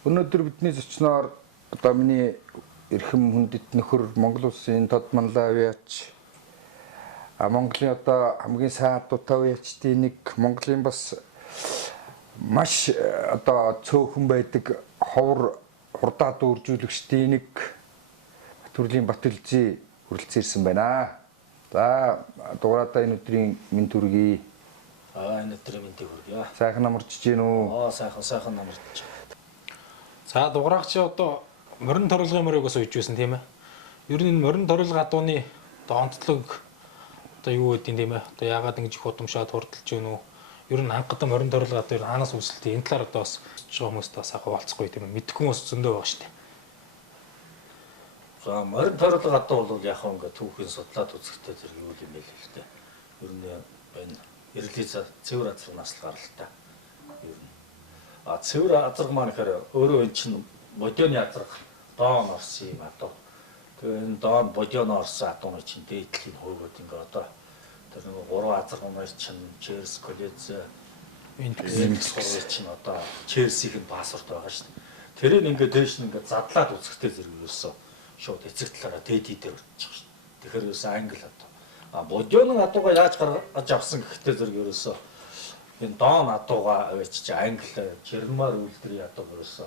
Өнөөдөр бидний зочноор одоо миний эрхэм хүндэт нөхөр Монгол улсын тод манлай авиач Монголын одоо хамгийн сайн дутаа авиачдын нэг Монголын бас маш одоо цөөхөн байдаг ховор хурдаад үржүүлэгчдийн нэг Батүрлийн Батэлзий хүрэлцэн ирсэн байна. За дугаарадаа энэ өдрийн минь төргий. Энэ өдрийн минь төргий. Сайхан намарч гин үү? Сайхан намарч. За дугаарах чи одоо морин торлогын морийг бас үйж байсан тийм ээ. Ер нь морин торлог адууны одоо онцлог одоо юу гэдэг юм бэ? Одоо яагаад ингэж их удамшаад хурдалж гин үү? Ер нь анхгад морин торлог адуу хаанаас үүсэлтэй энэ талаар одоо бас хүмүүст бас хаваалцахгүй тийм ээ. Мэдхгүй хүмүүс зөндөө байгаа шүү дээ. За морин торлог адуу бол яг ингээд түүхийн судлаад үзэхдээ зэрэг юу юм бэ л дээ. Ер нь энэ эргэлзээ цэвэр азрагнаас л гаралтай. Ер нь цэвэр азраг маань гэхээр өөрөө эн чинь бодионы азраг доон орсон юм адуу. Тэгээ энэ доон бодионо орсон адууны чинь дээдлийн хөөгөөд ингээ одоо тэр нэг гурван азраг маань чинь Черс коллеж энэ сургууль чинь одоо Черсийн паспорт байгаа шүү дээ. Тэрийг ингээ дээш нь ингээ задлаад үзэхдээ зэрэг юусэн шууд эцэг талаараа дээдий дээр болчих шүү дээ. Тэгэхээр юусэн англи адуу. Бодионо адууга яаж гаргаж авсан гэхдээ зэрэг юусэн энэ доон адууга аваач чи англи Жермар үйлдвэрийн адуу юусэн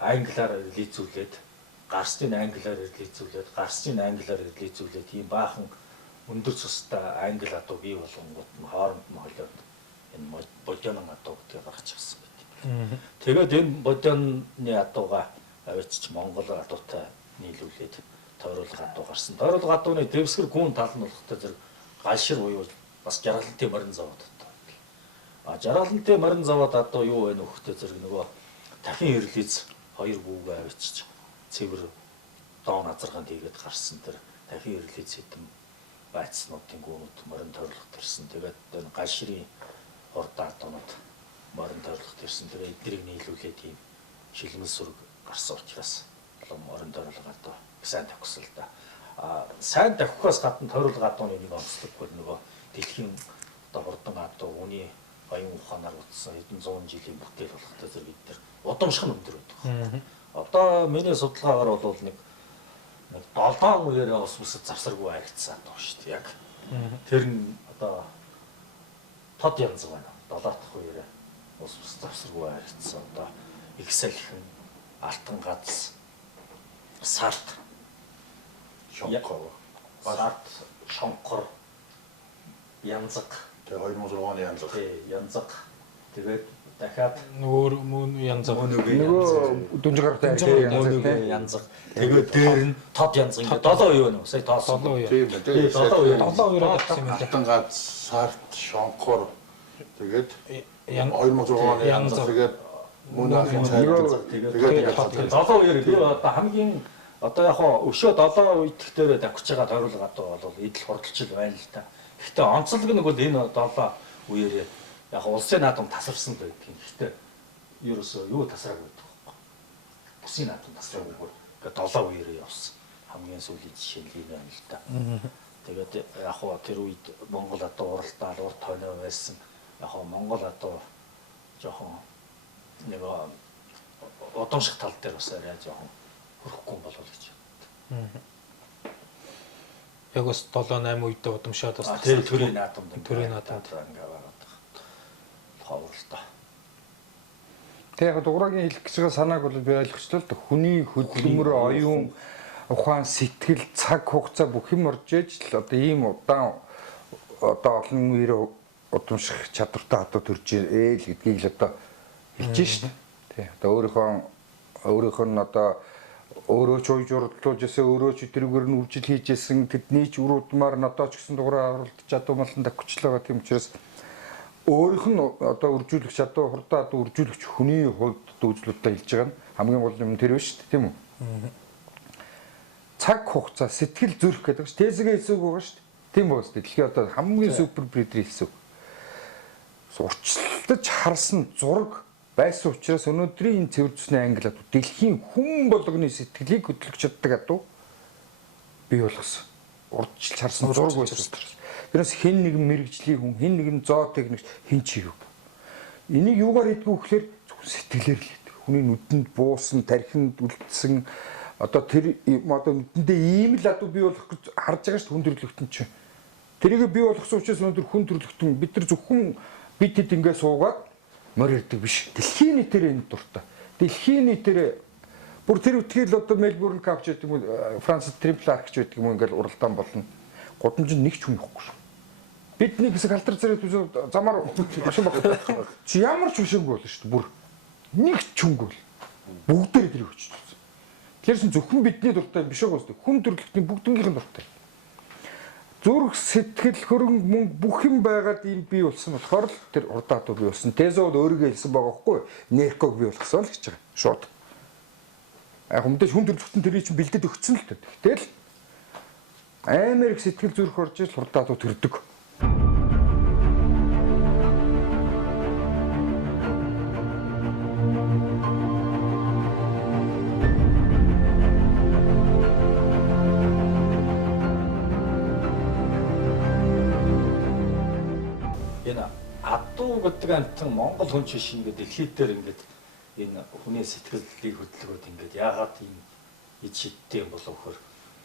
англиар релизүүлээд гарсны англиар релизүүлээд гарсны англиар релизүүлээд ийм баахан өндөр цустай англи адуу бий болгонгууд нь хооронд нь холиод энэ бодионо адуу гэдгийг гаргаж авсан гэдэг. Тэгээд энэ бодионы адууга аваач Монгол адуутай нийлүүлээд тойруулга адуу гарсан. Тойруулга адууны дэвсгэр гүн тал нь болохтой зэрэг галшир буюу бас жаргалантай морин завод адуу. Жаргалантай морин завод адуу юу вэ нөхөтэй зэрэг нөгөө дахин релиз хоёр бүүгээ авчиж цэвэр доон азаргаанд хийгээд гарсан тэр дахин релиз хэдэм байцснуудын гүнүүд морин тойрлогт ирсэн. Тэгээд энэ галширын хурдан адуунууд морин тойрлогт ирсэн. Тэгээд эднийг нийлүүлээд ийм шилмэл сүрэг гарсан учраас морин тойрлого адуу сайн тавьсан л да. Сайн тавихаас гадна тойрлого адууны нэг онцлог бол нөгөө дэлхийн одоо хурдан адуу үний баян ухаанаар утсан хэдэн 100 жилийн бүтээл болохтой зэрэг эдгээр удамших нь өндөр байдаг. Одоо миний судалгаагаар бол нэг 7 үеэрээ ус бүсэд завсаргүй харагдсан адуу шүү дээ. Яг тэр нь одоо тод янз байна. 7 дахь үеэрээ ус бүс завсаргүй харагдсан. Одоо их салхин, алтан гац, сарт, шонкор, шонкор, янзаг. Тэгээ 2006 оны янзаг. Янзаг. Тэгээд дахиад өөр мөн янзаг. Нөгөө дүнжгартай янзаг. Тэгээд дээр нь тод янзаг ингээд 7 үе байна уу? Сая тоосон. 7 үе. Тийм 7 үе. 7 үеэр авсан юм байна. Алтан гац, сарт, шонкор. Тэгээд 2006 оны янзаг. Тэгээд мөн ахын цай. Тэгээд 7 үеэр би одоо хамгийн одоо яг өшөө 7 үед дээр давхиж байгаа тойруулга адуу бол идэл хурдчил байна л та. Гэхдээ онцлог нь бол энэ 7 үеэр яг улсын наадам тасарсан байдаг юм. Гэхдээ ерөөсөө юу тасраагүй байдаг байхгүй. Улсын наадам тасраагүй. Ингээд 7 үеэр явсан. Хамгийн сүүлийн жишээ нь юм байна л та. Тэгээд яг тэр үед Монгол адуу уралдаал урт хойноо байсан. Яг Монгол адуу жоохон нэг удамших тал дээр бас арай жоохон хөрөхгүй болов гэж байна. Яг бас 7-8 үедээ удамшаад бас тэр төрийн наадамд төрийн наадамд ингээ байгаад хавралтай. Тэг яг дугаагийн хэлэх гэж байгаа санааг бол би ойлгочлоо л да. Хүний хөдөлмөр, оюун ухаан, сэтгэл, цаг хугацаа бүх юм орж ээж л одоо ийм удаан одоо олон үеэр удамших чадвартай хатуу төрж ээл гэдгийг л одоо хэлж шít. Тий. Одоо өөрийнхөө нь одоо өөрөө ч уйж урдлуулж ясаа өөрөө ч тэрүүгээр нь үржил хийж ясан тэдний ч үр удмаар нь одоо ч гэсэн дугаараа оруулж чадвал малан давхичлаа байгаа тийм учраас өөрийнх нь одоо үржүүлэх чадвар хурдаа одоо үржүүлэгч хүний хувьд дүүжлүүдтэй хэлж байгаа нь хамгийн гол юм тэр биш үү тийм үү? Цаг хугацаа сэтгэл зүрх гэдэг чинь тезгээ хэлсэг байгаа шүү дээ. Тийм үү? Дэлхийн одоо хамгийн супер бридер хэлсэг. Урчлалтаж харсан зураг байсан учраас өнөөдрийн энэ цэвэр зүсний англи адуу дэлхийн хүн болгоны сэтгэлийг хөтлөх чаддаг адуу бий болгосон. Урдчилж харсан зураг байсан учраас. Тэрнээс хэн нэгэн мэрэгжлийн хүн, хэн нэгэн зоо техникч хэн ч хийв. Энийг юугаар хийдгүү гэхээр сэтгэлээр л хийдэг. хүний нүдэнд буусан, тархинд үлдсэн одоо тэр одоо нүдэндээ ийм л адуу бий болох гэж харж байгаа шүү хүн төрлөختөн чинь. Тэрийг бий болгосон учраас өнөөдөр хүн төрлөختөн бид нар зөвхөн бид хэд ингэ суугаад морь ирдэг биш. Дэлхийн нийтээр энэ дуртай. Дэлхийн нийтээр бүр тэр үтгэл одоо Мельбурн кап ч гэдэг юм Францд трипл арк ч гэдэг юм ингээл уралдаан болно. Гудамжинд нэг ч хүн явахгүй шүү. Бидний хэсэг алдар зэрэг замаар машин багтдаг. Чи ямар ч бишэнгүй болно шүү дээ. Бүр нэг ч хүнгүй бол бүгдээр тэрийг өччихсэн. Тэгэхээр зөвхөн бидний дуртай биш байгаа үстэй. Хүн төрлөختний бүгднгийнхэн дуртай. Зүрх сэтгэл хөрөнгө мөнгө бүх юм байгаад ийм бий болсон болохоор л тэр урдаатуу бий болсон. Тезод өөрийгөө хэлсэн байгаа байхгүй. Нерког бий болгосон л гэж байгаа. Шууд. Яг мэдээж хүн төрлөختөнд тэрийг чинь бэлдээд өгсөн л дээ. Тэгтэл амар их сэтгэл зүрх орж ил урдаатуу төрдөг. Адуу гэдэг амтан Монгол хүн ч биш ингээд дэлхийд дээр ингээд энэ хүний сэтгэлийг хөдөлгөөд ингээд яагаад ийм ид шидтэй юм болов хөр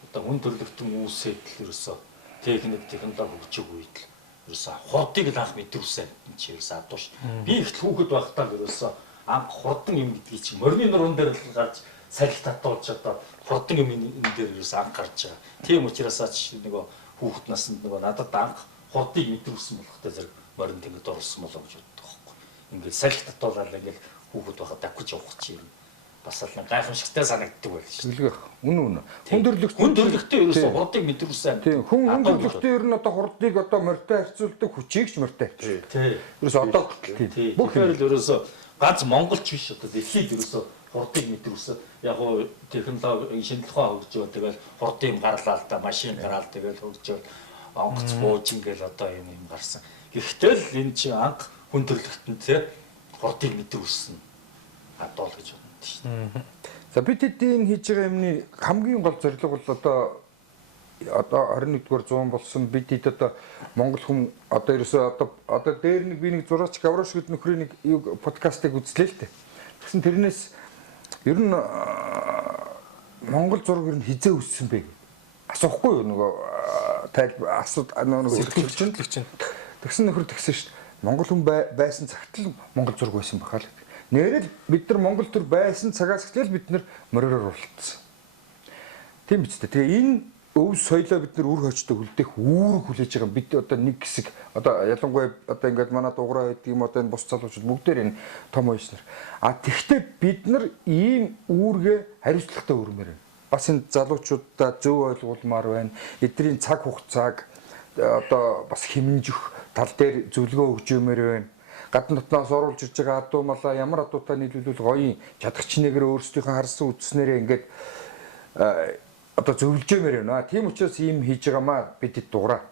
одоо хүн төрлөختөн үүсээд л ерөөсө техник технологи хөгжиж үед л ерөөсө хурдыг л анх мэдэрсэн энэ чи ерөөсө адуу ш. Би их хүүхэд байхдаа ерөөсө анх хурдан юм гэдгийг чи морины нуруунд дээр л гарч салхи татуулж одоо хурдан юм энэ дээр ерөөсө анх гарч байгаа. Тийм учраас ч нөгөө хүүхэд наснд нөгөө надад анх хурдыг мэдэрсэн болохтой зэрэг морин тэнгид орсон болоо гэж боддог байхгүй. Ингээд салхи татуулаад ингээд хүүхэд байхад давхиж явах чи юм. Бас л гайхамшигтай санагддаг байл шүү дээ. Үнэн. Хүн төрлөختөө ерөөсө хурдыг мэдэрсэн. Тийм. Хүн төрлөختөө ер нь одоо хурдыг одоо морьтой харьцуулдаг, хүчийг ч морьтой харьцуулдаг. Тийм. Ерөөсө одоо тийм. Тэгэхээр л ерөөсө ганц монголч биш одоо дэлхийд ерөөсө хурдыг мэдэрсэн. Яг гоо технологи шинжлэх ухаан хөгжөө тэгэл хурдыг гарлаа л да машин гараал тэгэл хөгжөө онгоц бууж ингээл одоо юм гарсан. Гэхдээ л энэ чи анх хүн төрлөختөнд те хурдыг мэдэрсэн. Адуул гэж байна шүү дээ. За бид эдийн хийж байгаа юмны хамгийн гол зорилго бол одоо 21-р зуун болсон бид хэд одоо монгол хүн одоо ерөөсөө одоо дээр нэг би нэг зураач гавраш гэдэг нөхрийн нэг подкастыг үзлээ л дээ. Тэгсэн тэрнээс ер нь монгол зураг ер нь хизээ үссэн бэ гэж асуухгүй юу нөгөө сэтгэлч. Тэгсэн нөхөр тэгсэн шүү дээ. Монгол хүн байсан цагт л монгол зураг байсан бахаа л. Нэрэл бид нар монгол төр байсан цагаас эхлээл бид нар морьоор уралдсан. Тийм биз дээ. Тэгээ энэ өв соёлоо бид нар үр хойчтой хүлдээх үүрэг хүлээж байгаа. Бид одоо нэг хэсэг одоо ялангуяа одоо ингээд манай дугаараа гэдэг юм одоо энэ бус залуучууд бүгдээр энэ том оюуч нар. Тэгвэл бид нар ийм үүргээ хариуцлагатай өрмөр байна. Бас энэ залуучуудаа зөв ойлгуулмаар байна. Эдний цаг хугацааг одоо бас хэмжих тал дээр зөвлөгөө өгч юмэр байна. Гадна дотноос оруулж ирж байгаа адуу малаа ямар адуутай нийлүүлвэл гоё чадахч нэгээр өөрсдийнхөө харсан үтснээрээ ингээд одоо зөвлөж юмэр байна. Тийм учраас ийм хийж байгаамаа бид дуураа.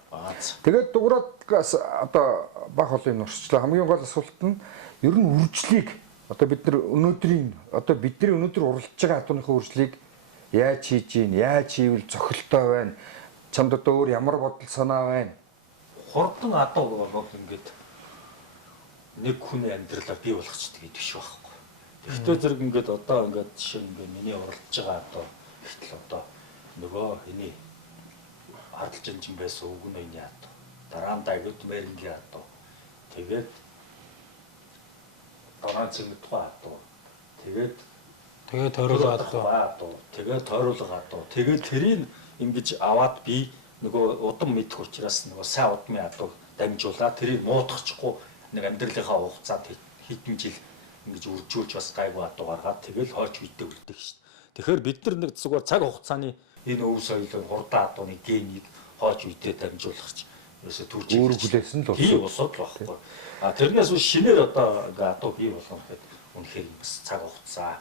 Тэгээд дуураад одоо бах олон юм урсчлаа. Хамгийн гол асуулт нь ер нь үржлийг одоо бид нар өнөөдрийн одоо бидний өнөөдөр уралдаж байгаа адууныхаа үржлийг яаж хийж гин, яаж хийвэл цохилтой байна. Чамд одоо өөр ямар бодол санаа байна? Хурдан адуу болоод ингээд нэг хүний амьдралаа бий болгочдөг гэдэг биш байхгүй. Тэгтээ зэрэг ингээд одоо ингээд жишээ нь ингээд миний уралдаж байгаа одоо ихтэл одоо нөгөө эний хадгалж инжин байсан өгнөний адуу. Дараа нь дагвд мэрингийн адуу. Тэгээд дараа цэмэдгүй адуу. Тэгээд тойруулга адуу. Тэгээд тойруулга адуу. Тэгээд тэрийг ингэж аваад би нөгөө удам мэдэх учраас нөгөө сайн удмын адуу дамжуулаад тэрийг муудахчихгүй нэг амьдралынхаа хугацаанд хэдэн жил ингэж үржүүлж бас гайгүй адуу гаргаад тэгэл хойч үйдээ үлдэх шүү дээ. Тэгэхээр бид нар нэг зүгээр цаг хугацааны энэ өв соёлын хурдан адууны генийг хойч үйдээ дамжуулах ч ерөөсө төрж өөр хүлээсэн л болсон. Босоод л байхгүй. Тэрнээс үл шинээр одоо ингээ адуу бий болгох гэдэг үнэхээр бас цаг хугацаа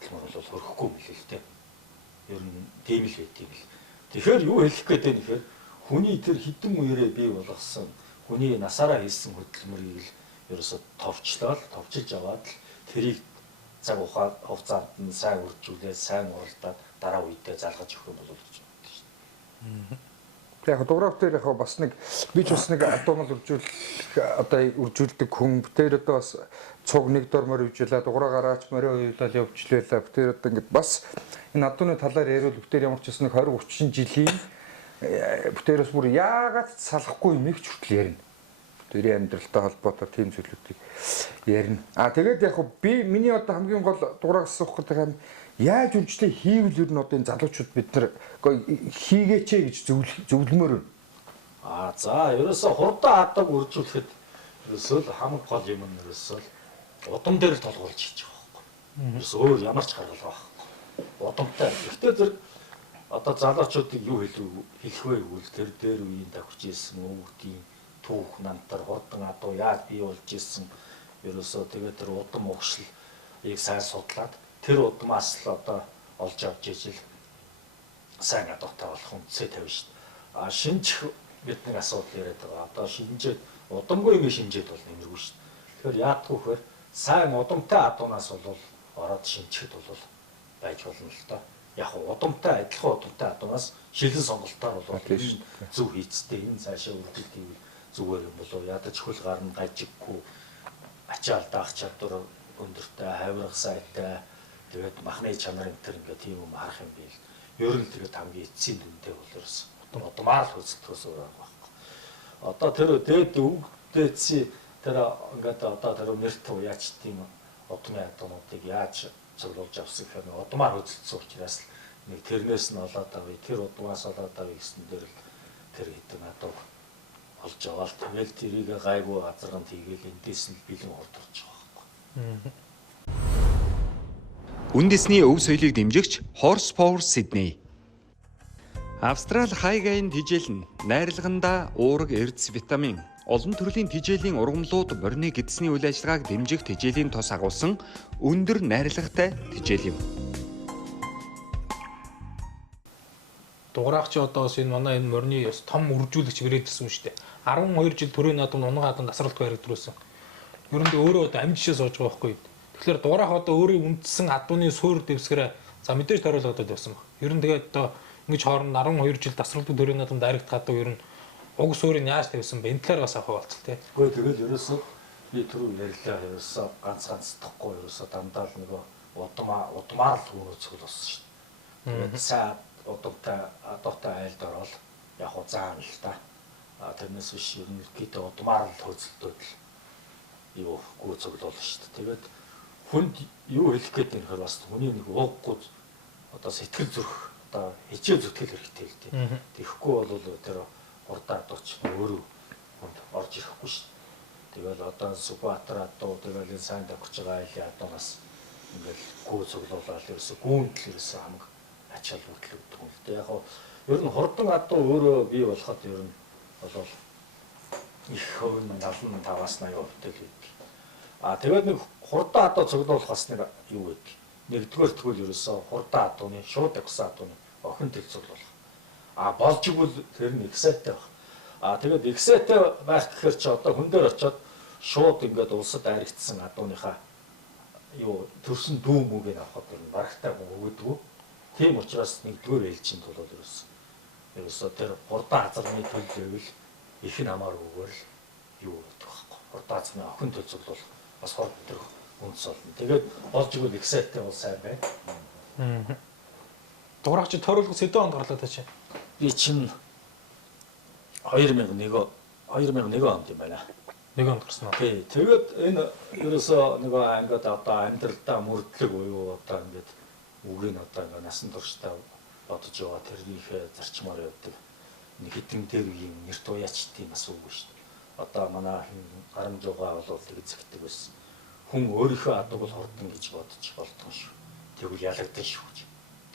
хөдөлмөр бол хөрөхгүй мэл л дээ. Ер нь тийм л байт юм л. Тэгэхээр юу хэлэх гээд байна гэхээр хүний тэр хідэн үерээ бий болгосон хүний насаараа хийсэн хөдөлмөрийг л ерөөсө товчилж аваад л тэрийг цаг хугацаанд нь сайн үржүүлээд сайн уралдаад дараа үедээ залгаж өгөх юм болов уу гэж боддог шүү дээ. яг дугаарт дээр яг бас нэг би ч бас нэг атомол үржүүлдэг хүн битээр одоо бас цуг нэг дормоор үжилээ дугаараа гараач морин уйлал явуулчлаа битээр одоо ингээд бас энэ адууны талаар яриул битээр ямар ч бас нэг 20 30 жилийн битээрээс бүр яагаад салахгүй юм их хүртэл ярина. Тэрийн амьдралтай холбоотой тийм зүйлүүдийг ярина. Тэгээд яг би миний одоо хамгийн гол дугаараас асуух гэдэг юм яаж үржлээ хийвэл ер нь одоо энэ залуучууд бид нар хийгээч гэж зөвлөмөр. За ерөөсө хурдан адаг үржүүлэхэд ерөөсөө л хамаг гол юм нь ерөөсөө удам дээр л толгойлж хийж байгаа байхгүй. Ерөөсөө өөр ямар ч гаргал байхгүй. Удамтай. Гэхдээ зэрэг одоо залуучуудыг юу хэлэх вэ гэвэл тэр дээр үеийн давхиж ирсэн өвгдийн түүх намтар хурдан адуу яаж бий болж ирсэн ерөөсөө тэгээд тэр удам угшлыг сайн судлаад тэр удмаас л одоо олж авч ижил сайн адуутай болох үндэсээ тавина шүү дээ. Шинжих бид нэг асуудал яриад байгаа. Одоо шинжээд удамгүй юм шинжээд бол нэмэргүй шүү дээ. Тэгэхээр яадгүй вэхээр сайн удамтай адуунаас бол ороод шинжихэд бол байж болно л доо. Яг удамтай адилхан удамтай адуунаас шилэн сонголтоор бол зөв хийцтэй энэ цаашаа үргэлж хийвэл зүгээр юм болов ядаж хөл гарна гажиггүй ачаал даах чадвар өндөртэй хавирга сайтай тэгээд махны чанар энэ төр ингээ тийм юм харах юм бий. Ер нь тэгээд хамгийн эцсийн дүнтэй бол ерөөс удамаар л үзэлтгөөс байгаа байхгүй. Одоо тэр дээд өвгдээцээ тэр ингээд одоо тэр нэрт яач тийм удмын адуунуудыг яаж цуглуулж авсан гэхээр удмаар үзэлтсэн учраас нэг тэрнээс нь олоод авъя тэр удмаас олоод авъя гэсэн дээр л тэр хэдэн адуу олж аваад тэгэл тэрийг гайгүй азарганд хийгээл эндээс нь бэлэн хурдурч байгаа байхгүй. Үндэсний өв соёлыг дэмжигч Horsepower Sydney. Австрали хайгаын тижээл нь найрлаганда уурга, эрдэс, витамин, олон төрлийн тижээлийн ургамлууд морины гэдэсний үйл ажиллагааг дэмжих тижээлийн тос агуулсан өндөр найрлагатай тижээл юм. Дугаарч одоо бас энэ манай энэ морины том үржүүлэгч ирээдсэн шүү дээ. 12 жил төрийн надад унгаа хатан тасралтгүй харагдсан. Ер нь өөрөө одоо амжишээ сууж байгаа байхгүй. Тэгэхээр дугаарах одоо өөрийн үндсэн адууны суур дэвсгэрээ за мэдээж тойруулаад явсан баг. Ер нь тэгээд одоо ингэж хооронд 12 жил тасралтгүй төрийн надад дайрагдах ер нь уг суурийг яаж тавьсан бэ? Энэ талаар бас авах болцол тий. Гэхдээ тэгэл ерөөсөө би түрүү ярьлаа ерөөсөө ганц тахгүй ерөөсөө дандаа л нөгөө удмаар л хөрөөцгөл болсон шүү дээ. Тэгээд сайн удамтай адуутай айлд ороод яг уу заана л та. Тэрнээс биш ер нь гэдэг удмаар л хөөцөлтөд л юу гүйцэглэл шүү дээ. Тэгээд хүнд юу хэлэх гээд юм хэрэг бас хүний нэг ууггүй одоо сэтгэл зүрх одоо хичээл зүтгэл хэрэгтэй л дээ. Тэгэхгүй бол тэр хурдаа адууч өөрөө хүнд орж ирэхгүй шүү дээ. Тэгэл одоо Сүбатар адуу тэгэл энэ сайн давхиж байгаа айлын адуунаас ингээл гүйцэглүүлээд ерөөсө гүндэл ерөөсө хамаг ачаал хөдлөг гэдэг юм л дээ. Яг ер нь хурдан адуу өөрөө бий болоход ер нь бол их хувь нь 75-аас 80% л байдаг. Тэгээд нэг хурдан адуу цуглуулах бас нэг юу гэдэг. Нэгдүгээр тэгвэл ерөөсөө хурдан адууны шууд агсан адууны охин тэл цуглуулах. Болж игэл тэр нь эксайтай баг. Тэгээд эксайтай байх гэхээр чи одоо хүн дээр очиод шууд ингээд улсад айрагдсан адууныхаа юу төрсөн дүү мүгийг авахд энэ барагтай өгөөдгөө. Тийм учраас нэгдүгээр ээлжинд бол ерөөсөө тэр хурдан азарны төл байвал их нь хамаар өгөөр л юу гэдэг байхгүй. Хурдан азарны охин төл цуглуулах бас хурд төрөх үндэс болно. Тэгээд болж игэл эксайтай бол сайн байна. Дугаарч тойруулах сэдв онд гарлаа та чи. Би чинь 2001 онд юм байна. Нэг онд гарсан уу? Тий. Тэгээд энэ ерөөсөө нөгөө ангид одоо амьдралдаа мөрдлөг буюу одоо ингээд үгийн одоо ингээд насан туршдаа бодож яваа тэрнийхээ зарчмаар явдаг. Нэг хитэн дээр үеийн нэр туяачдын бас үгүй шүү дээ. Одоо манай гарамжуугаа бол тэг зэгдэг байсан. Хүн өөрийнхөө адаг бол хордон гэж бодож болтгоо шүү. Тэгвэл ялагдсан шүү.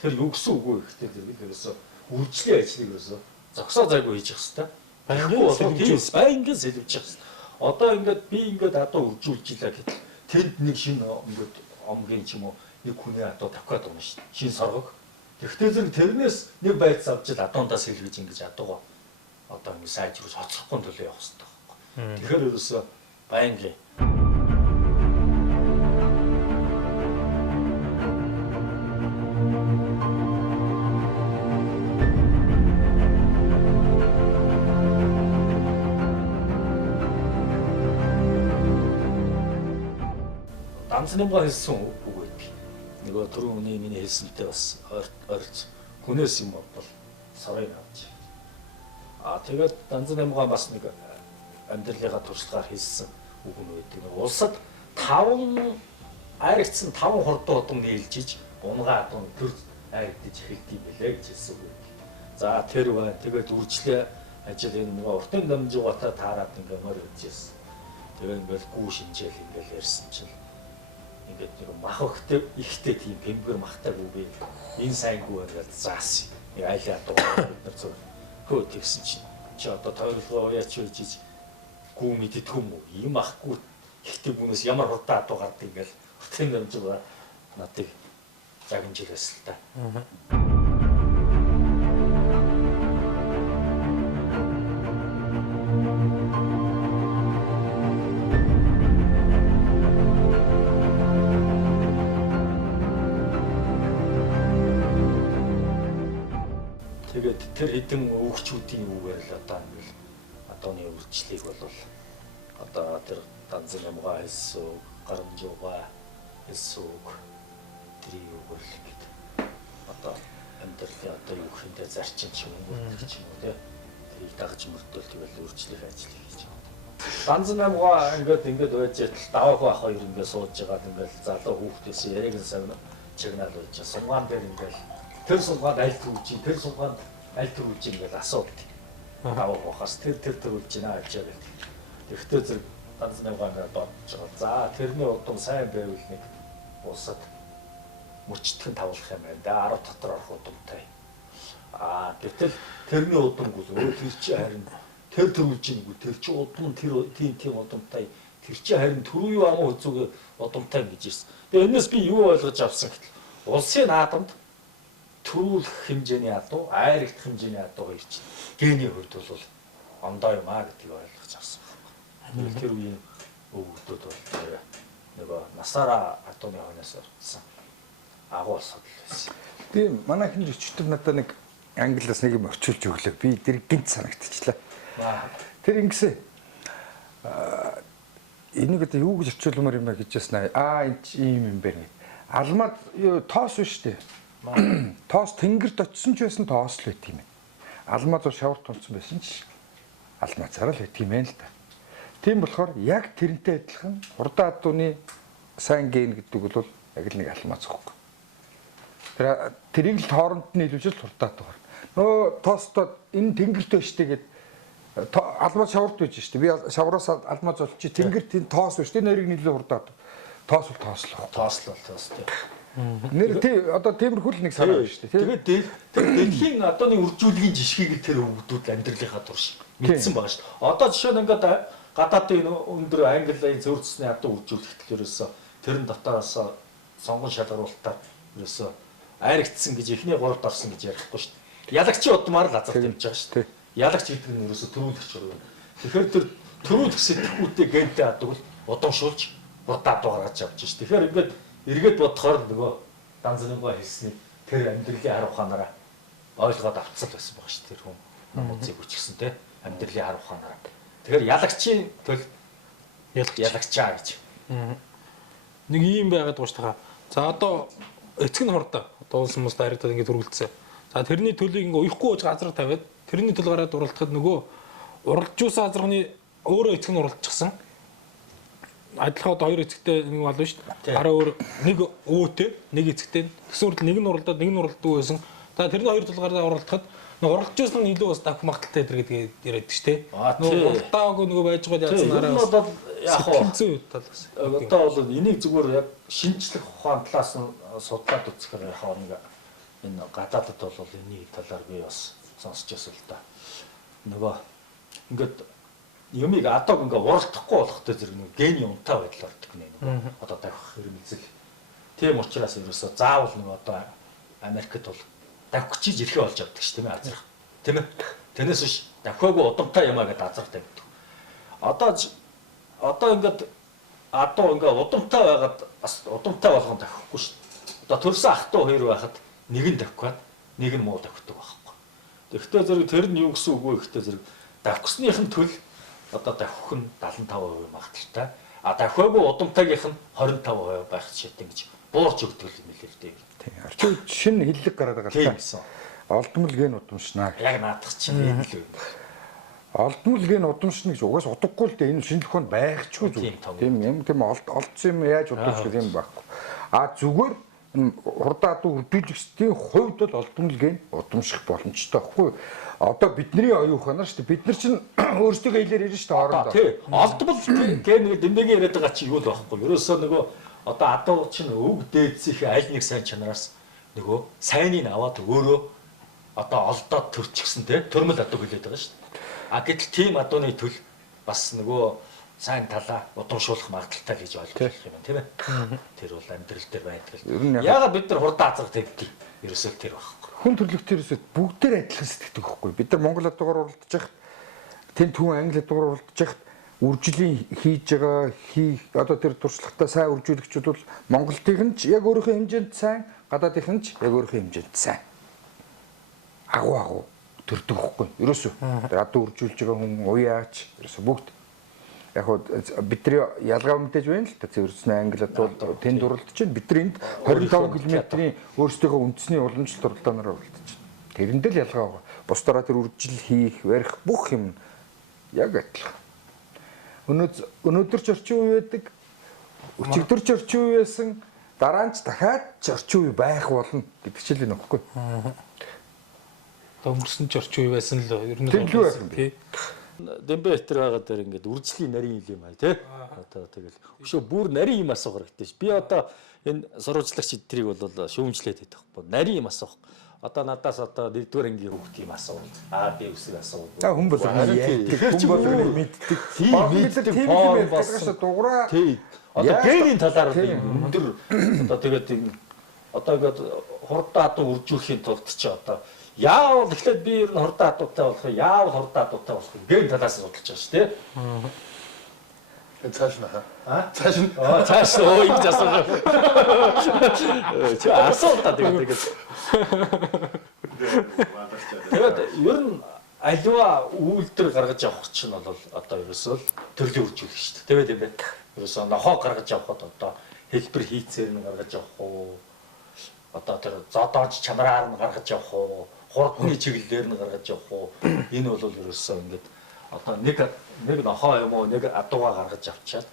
Тэр юу гэсэн үг вэ гэхдээ тэр ерөөсөө үржлийн ажлыг ерөөсөө зогсоо зайгүй хийж явах хэрэгтэй. Баянгын сэлбэж явах хэрэгтэй. Одоо ингээд би ингээд адуу үржүүлж илаа гэхэд тэнд нэг шинэ ингээд омгийн ч юм уу нэг хүний адуу тавих гээд байна шүү дээ. Шинэ соргог. Тэгвэл зэрэг тэрнээс нэг байц авч ил адуундаа сэлгэж ингэж адуугаа одоо ингэ сайжруулж хоцрохгүй төлөө явах хэрэгтэй байхгүй. Тэгэхээр ерөөсөө баянгын Данзан нэмга хэлсэн үг байдаг. Нөгөө түрүүн миний хэлсэнтэй бас ойрц хүнээс юм бол сарыг авч. Тэгээд Данзан нэмга бас нэг амьдралынхаа туршлагаар хэлсэн үг нь байдаг. Улсад 5 айрагцсан 5 хурдан удам нийлжиж унгаа дун төр айрагдаж эхэлдэг байлаа гэж хэлсэн үг. За тэр бай тэгээд үржлээ ажил энэ нөгөө уртын дамжуугатаа таарад ингээ мөр үзсэн. Тэгээд ингээл гүү шинжээл ингээл ярьсан чинь ингээд нэг мах ихтэй тийм пэмбэр махтай гүү би энэ сайн гүү гэж заасан. Нэг айлаа дуу бид нар зөв хөө тэгсэн чинь чи одоо тойролгоо уяач үжиж гүү мэддэг юм уу? Ийм махгүй ихтэй бүнээс ямар хурдан адуу гардаг ингээл уртын дамжууга надыг загимжилсэн л та. Тэгээд тэр хэдэн өвгчүүдийн үгээр л одоо ингээл адууны үржлийг бол одоо тэр Данзан нэмга хэлсэн үг, гарамжууга хэлсэн үг тэрийг үгээр л гэдэг. Одоо амьдралын одоо юу гэхэнтэй зарчим ч юм уу гэх юм уу тэрийг дагаж мөрдөл тэгэл үржлэх ажил хийж байгаа. Данзан нэмга ингээд байж даваах байх хоёр ингээд сууж байгаа ингээд залуу хүүхдээс яриг сав чигнал байж сунгаан дээр ингээд тэр сунгаад аль төрүүлж, тэр сунгаад аль төрүүлж ингээд асуудаг. Даваах байхаас тэр төрүүлж байна гэж яг. Тэгвэл зэрэг Данзан нэмга ингээд бодож байгаа. За тэрний удам сайн байвал нэг улсад мөчтгөн тавлах юм байна. 10 дотор орох удамтай. Гэтэл тэрний удамгүй тэр чи харин тэр төрүүлж ийнгүй тэр чи удам тэр тийм удамтай тэр чи харин түрүү юу амуу үзүүг удамтай гэж ирсэн. Тэгээ энэс би юу ойлгож авсан гэтэл улсын наадамд төрүүлэх хэмжээний адуу, айрагдах хэмжээний адуу хоёр чинь гений хувьд бол ондоо юм гэдгийг ойлгож авсан байна. Тэр үеийн өвгдүүд бол нөгөө насаараа адууны хойноос орсон агуу асуудал байсан. Тийм манай хин өчтөр надад нэг англиас нэг юм орчуулж өглөө. Би тэр гинт санагдчихлаа. Тэр ингэсэн. Энийг одоо юу гэж орчуулмаар юм бэ гэж яснаа. Энэ ийм юм байна. Алмаад тоос биш үү? Тоос тэнгэрт очисон ч байсан тоос л байт юм. Алмаад шавар тунцсан байсан ч алмаа цараа л байт юм байна л да. Тийм болохоор яг тэрнтэй адилхан хурдан адууны сайн ген гэдэг бол яг л нэг алмаа зөхгүй. Тэрийг л хооронд нь нийлүүлж хурдан адуу гарна. Нөө тоостод энэ тэнгэрт байштэй гэдэг алмаа шаварт байж штэ. Би шавраас алмаа золч чи тэнгэрт энэ тоос биш. Тэр нэрийг нийлүү хурдан адуу. Тоос бол тоослох. Тоос тийм. Нэр тий одоо тиймэрхүү л нэг санаа байна шүү дээ. Тэгээд дэлхийн одооны үржүүлгийн жишгийг тэр өвгдүүд амьдралынхаа турш мэдсэн байгаа шүү дээ. Одоо жишээ нь ингээд гадаадын өндөр Английн зөвлөсний адуу үржүүлэлт ерөөсө тэрэн дотоос сонгон шалгаруулалтаар ерөөсө айрагдсан гэж эхний 3-д орсон гэж ярихгүй шүү дээ. Ялагчийн удмаар л азарт явж байгаа шүү дээ. Ялагч гэдэг нь ерөөсө төрүүлэгч байна. Тэгэхээр тэр төрүүлэх сэтгүүтэй гэнтэй адуу удамшуулж хурдан адуу гаргаж авч шүү дээ. Тэгэхээр ингээд эргээд бодохоор нөгөө Данзан нэмга хэлсний тэр амьдралын хар ухаанаараа ойлгоод авцсан байсан баг шүү тэр хүн намуудыг үчгсэн те амьдралын хар ухаанаараа. Тэгэхээр ялагчийн төл ялагчаа гэж. Нэг юм байгаад байгаа шүү дээ. За одоо эцэг нь хурдан одоо улс хүмүүс дайрагдаад ингэ төрүүлсэн. За тэрний төлийг ингээ уяхгүй ууж газар тавиад тэрний төл гараад уралдахад нөгөө уралжуулсан азарганы өөрөө эцэг нь уралдчихсан. Адилхан одоо хоёр эцэгтэй нэг болно шүү дээ. Араа өөр нэг өвөтэй, нэг эцэгтэй. Тэгсэн үрдэл нэг нь уралдаад нэг нь уралддаг байсан. За тэрний хоёр толгаараа уралдахад нэг уралжуулсан нь илүү бас давх магталтай гэдэг яриад шүү дээ. Нөгөө уралдаагүй нөгөө байж байгаа яасан араа. Одоо яг хэмцэн үед талаас. Одоо бол энийг зүгээр яг шинжлэх ухаан талаас нь судлаад үзэхээр яг нэг энэ гадаадд бол энэний талаар би бас сонсч байсан л да. Нөгөө ингээд юмыг адаг ингээ уралдахгүй болохтой зэрэг нэг гений унтаа байдал ордог нэ. Одоо давхих хэрэмэлзэл. Тийм учраас ерөөсөө заавал нэг одоо Америкт бол давхичиж ирэхээ олж авдаг ш тийм ээ азрах. Тийм ээ. Тэрнээс биш давхаагүй удамтай юмаа гэдэг азрах тавьдаг. Одоо ингээд адуу ингээ удамтай байгаад бас удамтай болгон давхихгүй ш. Одоо төрсөн ах トゥ хоёр байхад нэг нь давхиад нэг нь муу давхдаг байхгүй. Тэгэхдээ зэрэг тэр нь юу гэсэн үг вэ гэхдээ зэрэг давхсныхын төл одоо давхих нь 75% магадaltaй. А дахиагүй удамтайгийнх нь 25% байх жишээтэй гэж буурч өгдөг юм билээ л дээ. Тийм. Орчин үед шинэ хиллэг гараад байгаа Тийм л гэсэн. та. Олдмол гээ удамшнаа. Яг наадах чинь юм л үү. Олдмол гээ удамшна гэж угаас удахгүй л дээ. Энэ шинэ зохион байхчгүй Тийм, зүйл. Тийм юм. Тийм олдсон юм яаж удамших юм байхгүй. А зүгээр хурдан адуу үрдүүлэгчдийн хувьд бол олдмол гээ удамших боломжтой байхгүй. Одоо бидний оюун ухаанаар шүү дээ. Бид нар чинь өөрсдөө хэлээр ирнэ шүү дээ хоорондоо. Тий. Олдмол гэн дэмбэгийн яриад байгаа чи юу л байхгүй. Ерөөсөө нөгөө одоо адуу чинь өг дээдсих аль нэг сайн чанараас нөгөө сайныг аваад өөрөө одоо олдоод төрчихсөн те төрмөл адуу хэлээд байгаа шүү дээ. А гэтэл тийм адууны төл бас нөгөө сайн талаа удамшуулах магадaltaй гэж ойлгох юм байна тийм ээ. Тэр бол амьдрал дээр байдаг л. Яагаад бид нар хурдан азар тавьдаг? Ерөөсөө тэр байхгүй. Хүн төрлөختөрөөсөө бүгдээр адилхан сэтгэдэг байхгүй. Бид нар Монгол адуугаар уралдаж яхад тэн түүн англи адуугаар уралдаж яхад үржлийн хийж байгаа одоо тэр туршлагатай сайн үржүүлэгчүүд бол Монголын ч яг өөрийнхөө хэмжээнд сайн, гадаадын ч яг өөрийнхөө хэмжээнд сайн. Агуу төрдөг байхгүй. Ерөөсөө тэр адуу үржүүлж байгаа хүн уяач ерөөсөө бүгд яг хоо бидний ялгаа мэдээж байна л та цэвэрсэн англи адуу тэнд уралдаж байна. Бид нар энд 25 км-ийн өөрсдийнхөө үндэсний уламжлалт уралдаанаар уралдаж байна. Тэрэнд л ялгаа байгаа. Бусдаараа тэр үржил хийх, барих бүх юм яг адилхан. Өнөөдөр ч орчин үе байдаг. Өчигдөр ч орчин үе байсан. Дараа нь ч дахиад ч орчин үе байх болно гэдэг ч л нөхгүй. Өнгөрсөн ч орчин үе байсан л ер нь тий. Дэмбэ хэтэр байгаа дээр ингээд үржлийн нарийн юм аа тий. Одоо тэгэл өшөө бүр нарийн юм асуух хэрэгтэй ш. Би одоо энэ сурвалжлагч эдрийг бол шүүмжлээд байдаг байхгүй. Нарийн юм асуух. Одоо надаас одоо 1-р ангийн хүүхд юм асуу. Би үсэг асуу. Хүн бол хүн бол мэддэг. Мэддэг форм болсон дугаараа. Тий. Одоо генийн талаар өндөр одоо тэгээд одоо ингээд хурдан адуу үржүүлэхийн тулд чи одоо яавал эхлээд би ер нь хурдан адуутай болох юм. Яавал хурдан адуутай болох юм. Ген талаас нь судалж байгаа шүү дээ. Цааш нь хаа? Цааш нь. Цааш оо ингэж асуугаа. Чи асуултаа тэгээд. Тэгээд ер нь аливаа үйлдэл гаргаж авах чинь бол одоо ерөөсөө төрлийн үржүүлэх шүү дээ. Тийм ээ. Ерөөсөө нохоо гаргаж авахд одоо хэлбэр хийцээр нь гаргаж авах уу? Одоо тэр зодооч чанараар нь гаргаж авах уу? Хурдны чиглэлээр нь гаргаж явах уу? Энэ бол ерөөсөө ингээд одоо нэг нохоо юм уу нэг адуугаа гаргаж авчаад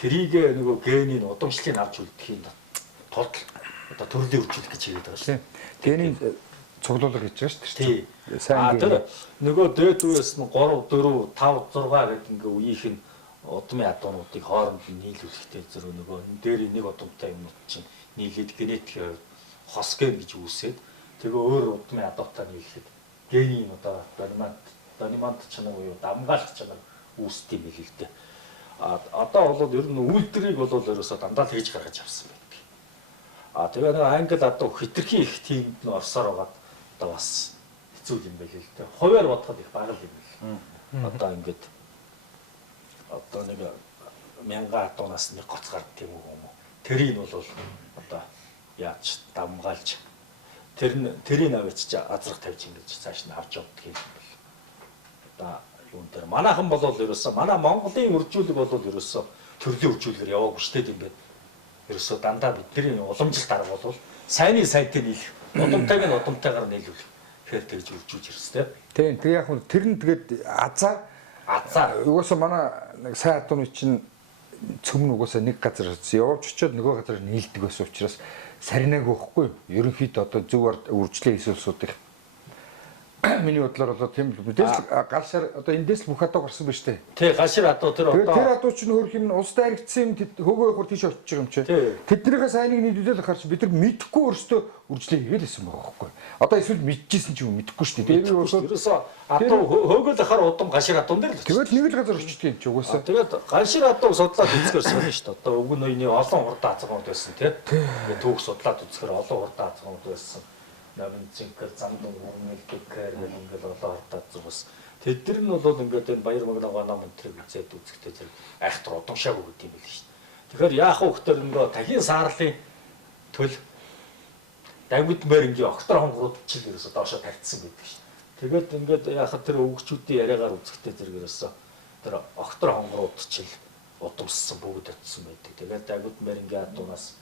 трийгээ нөгөө генийн удамшлыг авч үлдэхийн тулд одоо төрлийн үржүүлэх гэж хэлээд байгаа шүү. Генийн цуглуулга гэж байгаа шүү дээ. Сайн тэр нөгөө дээд үеэс нь 3 4 5 6 гэдэг ингээ үеийнх нь удмын адуунуудыг хооронд нь нийлүүлэхдээ зөв нөгөө дээр нэг удамтай юмнууд чинь нийлээд генетикийн хос ген гэж үүсээд тэгээ өөр удмын адуутай нийлэхэд генийн одоо доминант чанар буюу дамгаалах чанар үүсдэг юм билээ л дээ. Одоо бол ер нь үйлдвэрийг бол ерөөсөө дандаа л хийж гаргаж авсан байдаг. Тэгээ нэг англи адуу хитрхи их тиймд нь орсоор байгаад одоо бас хэцүү юм байлээ л дээ. Хуваар бодоход их бага юм билээ. Одоо ингээд одоо нэг 1000 адуунаас нэг гоц гардаг юм уу? Тэрийг бол одоо яаж дамгаалж тэрийг авчиж азрах тавьж ингэж цааш нь авч явдаг юм байна. Одоо юун дээр манайхан бол ерөөсөө манай Монголын үржүүлэг бол ерөөсөө төрлийн үржүүлгээр яваагүй шүү дээ юм байна. Ерөөсөө дандаа бидний уламжлалт арга бол сайныг сайнтай нийлэх, удамтайг нь удамтайгаар нийлүүлэх хэрэг тэгж үржүүлж ирсэн тийм. Тэгээ яг нь тэр нь тэгээд азар угаасаа манай нэг сайн адууны чинь цөмн угаасаа нэг газар явж очиод нөгөө газар нийлдэг байсан учраас сарнаагүй байхгүй юу? Ерөнхийдөө одоо зөв үржлээ хийсэлсүүд их миний бодлоор бол тийм л мэдээж гал шар одоо эндээс л бүх адуу гарсан ба штэ. Тий гал шар адуу тэр одоо тэр адуу чинь хөрх нь улстай харигдсан хөөгөө хурд тийш очиж байгаа юм чи. Тэднийхээ сайныг нийлүүлэл харч бид нар мэдхгүй өөртөө үржлээ хийгээл байсан байгаа байхгүй. Одоо эсвэл мэдчихсэн ч юм мэдхгүй штэ. Тэр ерөөсөө адуу хөөгөө л хахаар удам гал шар адуун дээр л. Тэгэл нэг л газар очиж тийм ч угаасаа. Тэгээд гал шар адууг судлаад үзэхээр сонь штэ. Одоо өвгөн ноёны олон хурдан азгамууд байсан тий. Тэгээд түүх судлаад үзэхээр олон хурдан азгамууд байсан. Намын цэнхэр замдын үрмэлдэгхээр ингээд олон хурдан азгамус. Тэд нар нь бол ингээд энэ баяр магнаа ном өнтрийг үзээд үзэхдээ зэрэг айхтар удамшаагүй гэдэг юм байл шүү дээ. Тэгэхээр яах вэ гэхээр нөгөө тахин саарлын төл Давид Мэрингийн октор хонгорууд чиг ерөөсө доошо тавьчихсан байдаг шүү дээ. Тэгээд ингээд яхад тэр өвгчүүдийн яриагаар үзэхдээ зэрэг ерөөсө тэр октор хонгорууд чиг удамссан бүгд очсон байдаг. Тэгээд агууд Марингийн адуунаас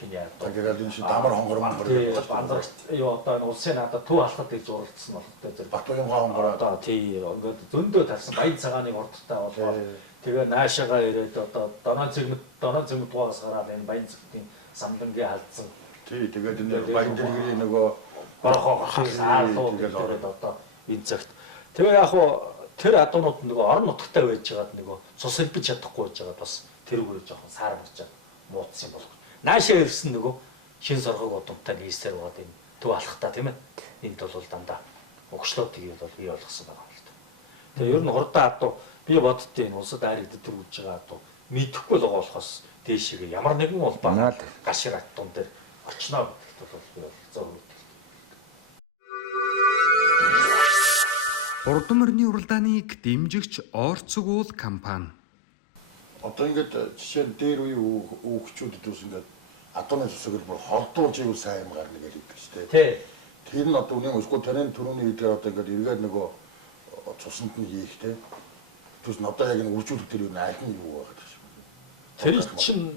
хиний адуу. Тэгээд энэ шиг дамар хонгор бандарч юу одоо улсын надад төв алхад гэж уралдсан болохтой зэрэг Батбаян хонгор одоо тий ингээд зөндөө тарсан баян цагааны урдтай болоод тэгээ наашаага ирээд одоо доноо зэгмэд дугаас гараад энэ баян цагтын самдангийн халдсан. тий тэгээд энэ баян дэлгэрийн нөгөө борхоо хаалуу тэгээд одоо энэ цагт тэгээ яг хуу тэр адуунууд нөгөө орон нутгтай байж байгаад нөгөө цус хэлбэж чадахгүй байж байгаад бас тэрүүгээр жоохон саар барчаад муудсан болох. Наашаа ирсэн нөгөө шин соргог удамтай нийсээр бод энэ төв алхтаа тийм ээ. Энд бол дандаа өгшлүүдийг бол бий болгосон байгаа юм л та. Тэгээ ер нь хурдан адуу би боддtiin улсад айрагддаг төр үж байгаа адуу мэдэхгүй л байгаа болохоос дээшээ ямар нэгэн улбаа гашир адуун дээр очноо гэдэгт бол би зөв үү. Урдан морины уралдааныг дэмжигч Орцог уул компани. Одоо ингээд жишээ нь дээр үе үүгчүүдэд ус ингээд адууны цусыг бүр холдуулж ивэл сайн юм гарна гэж хэлдэг шүү дээ. Тий. Тэр нь одоо үний өсгөө тэрэн түрүүний хэлдгээр одоо ингээд эргээд нөгөө цуснд нь хийх те. Түс нь одоо яг энэ үржүүлэх тэр юу аль нь юу байгаа гэж. Тэр чинь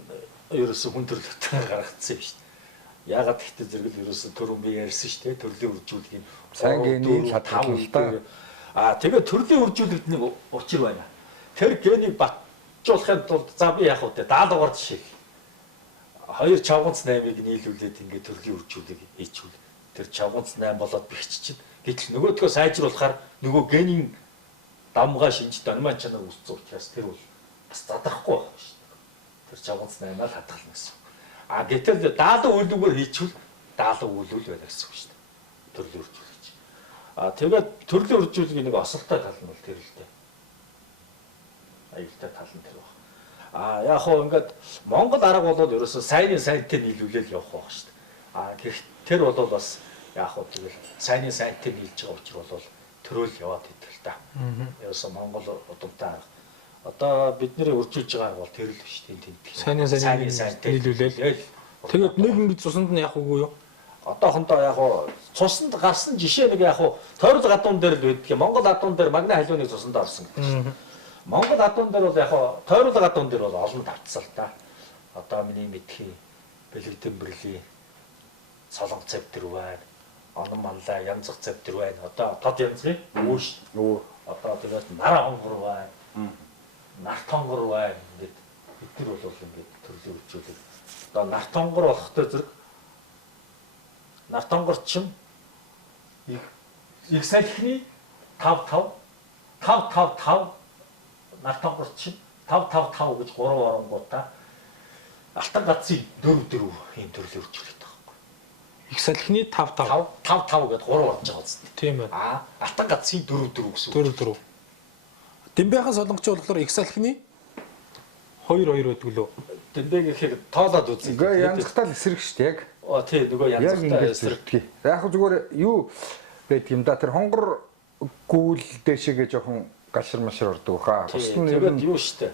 ерөөсө хүн төрлөختөөр гаргацсан юм шүү дээ. Ягаад гэхдээ зэрэг л ерөөсө түрүүн би ярьсан шүү дээ. Төрлийн үржүүлэх юм. Сайн гений хадгалалтай. Тэгээ төрлийн үржүүлэлтний учир байна. Тэр генийг батжуулахын тулд за би яах вэ? 70 дугаар жишээ. 2 чавганц 8-ыг нийлүүлээд ингээд төрлийн үржүүлэг хийчихвэл тэр чавганц 8 болоод бэхчихэж. Гэтэл нөгөөдгөө сайжруулахаар нөгөө генийн дамгаа шинж донман чанар үүссэн учраас тэр бол бас задрахгүй байх шүү дээ. Тэр чавганц 8-аар хадгална гэсэн. Гэтэл 70 үйлдвэр хийчихвэл 70 үйлдэл байна гэсэн үг шүү дээ. Төрлийн үржүүлэг. Тэгээд төрлийн үржүүлгийн нэг осолтой тал нь бол тэр л дээ. Аюултай тал нь тэр баг. Яг хоо ингээд Монгол арга бол ерөөсөө сайнын сайнтай нийлүүлэл явах байх шүү дээ. Тэр бол бас яг хоо тэгэл сайнын сайнтай нийлж байгаа учраас бол төрөөл яваад идэг л та. Ерөөсөө Монгол удамтай арга. Одоо бидний үржүүлж байгаа бол тэр л биш тийм тийм. Сайнын сайнтай нийлүүлэл. Тэгээд нэг ингэж цуснд нь явах үгүй юу? Одоохондоо яг хуу цуснд гарсан жишээ нэг яг хуу тойрол гадуун дээр л байдаг юм. Монгол гадуун дээр магна халиуны цуснд орсон гэдэг. Монгол гадуун дээр бол яг хуу тойрол гадуун дээр бол олон давтсан л да. Одоо миний мэдхий бэлэгдэн бэрлийн солонг цавтэр байна. Онон манлай янзх цавтэр байна. Одоо тод янзхын үүш. Одоо тэгээд нараа хонгор байна. Нарт хонгор байна. Ингээд бид нар бол ингээд төрлийн үржүүлэг. Одоо нарт хонгор болохтой зэрэг Нартонгор чинь их салхины 5 нартонгор чинь 5 гэж 3 оронгуудаа алтан гацын 4 ийм төрлийн үржүүлэлт байгаа байхгүй. Их салхины 5 гэдээ 3 орж байгаа үст. Тийм байна. Алтан гацын 4 гэсэн. 4. Дэмбэхэн солонгоч болохоор их салхины 2 байдаг лөө. Дэмбэг ихэд тоолоод үзье. Ингээ янзтал эсрэг шүү дээ яг. Тий нөгөө янзтай эсрэг. Яг зүгээр юу байдаг юм да тэр хонгор гүүл дэшегээ жоохон гашир машир ордог хаа. Бус нь тэгээд юу штэ.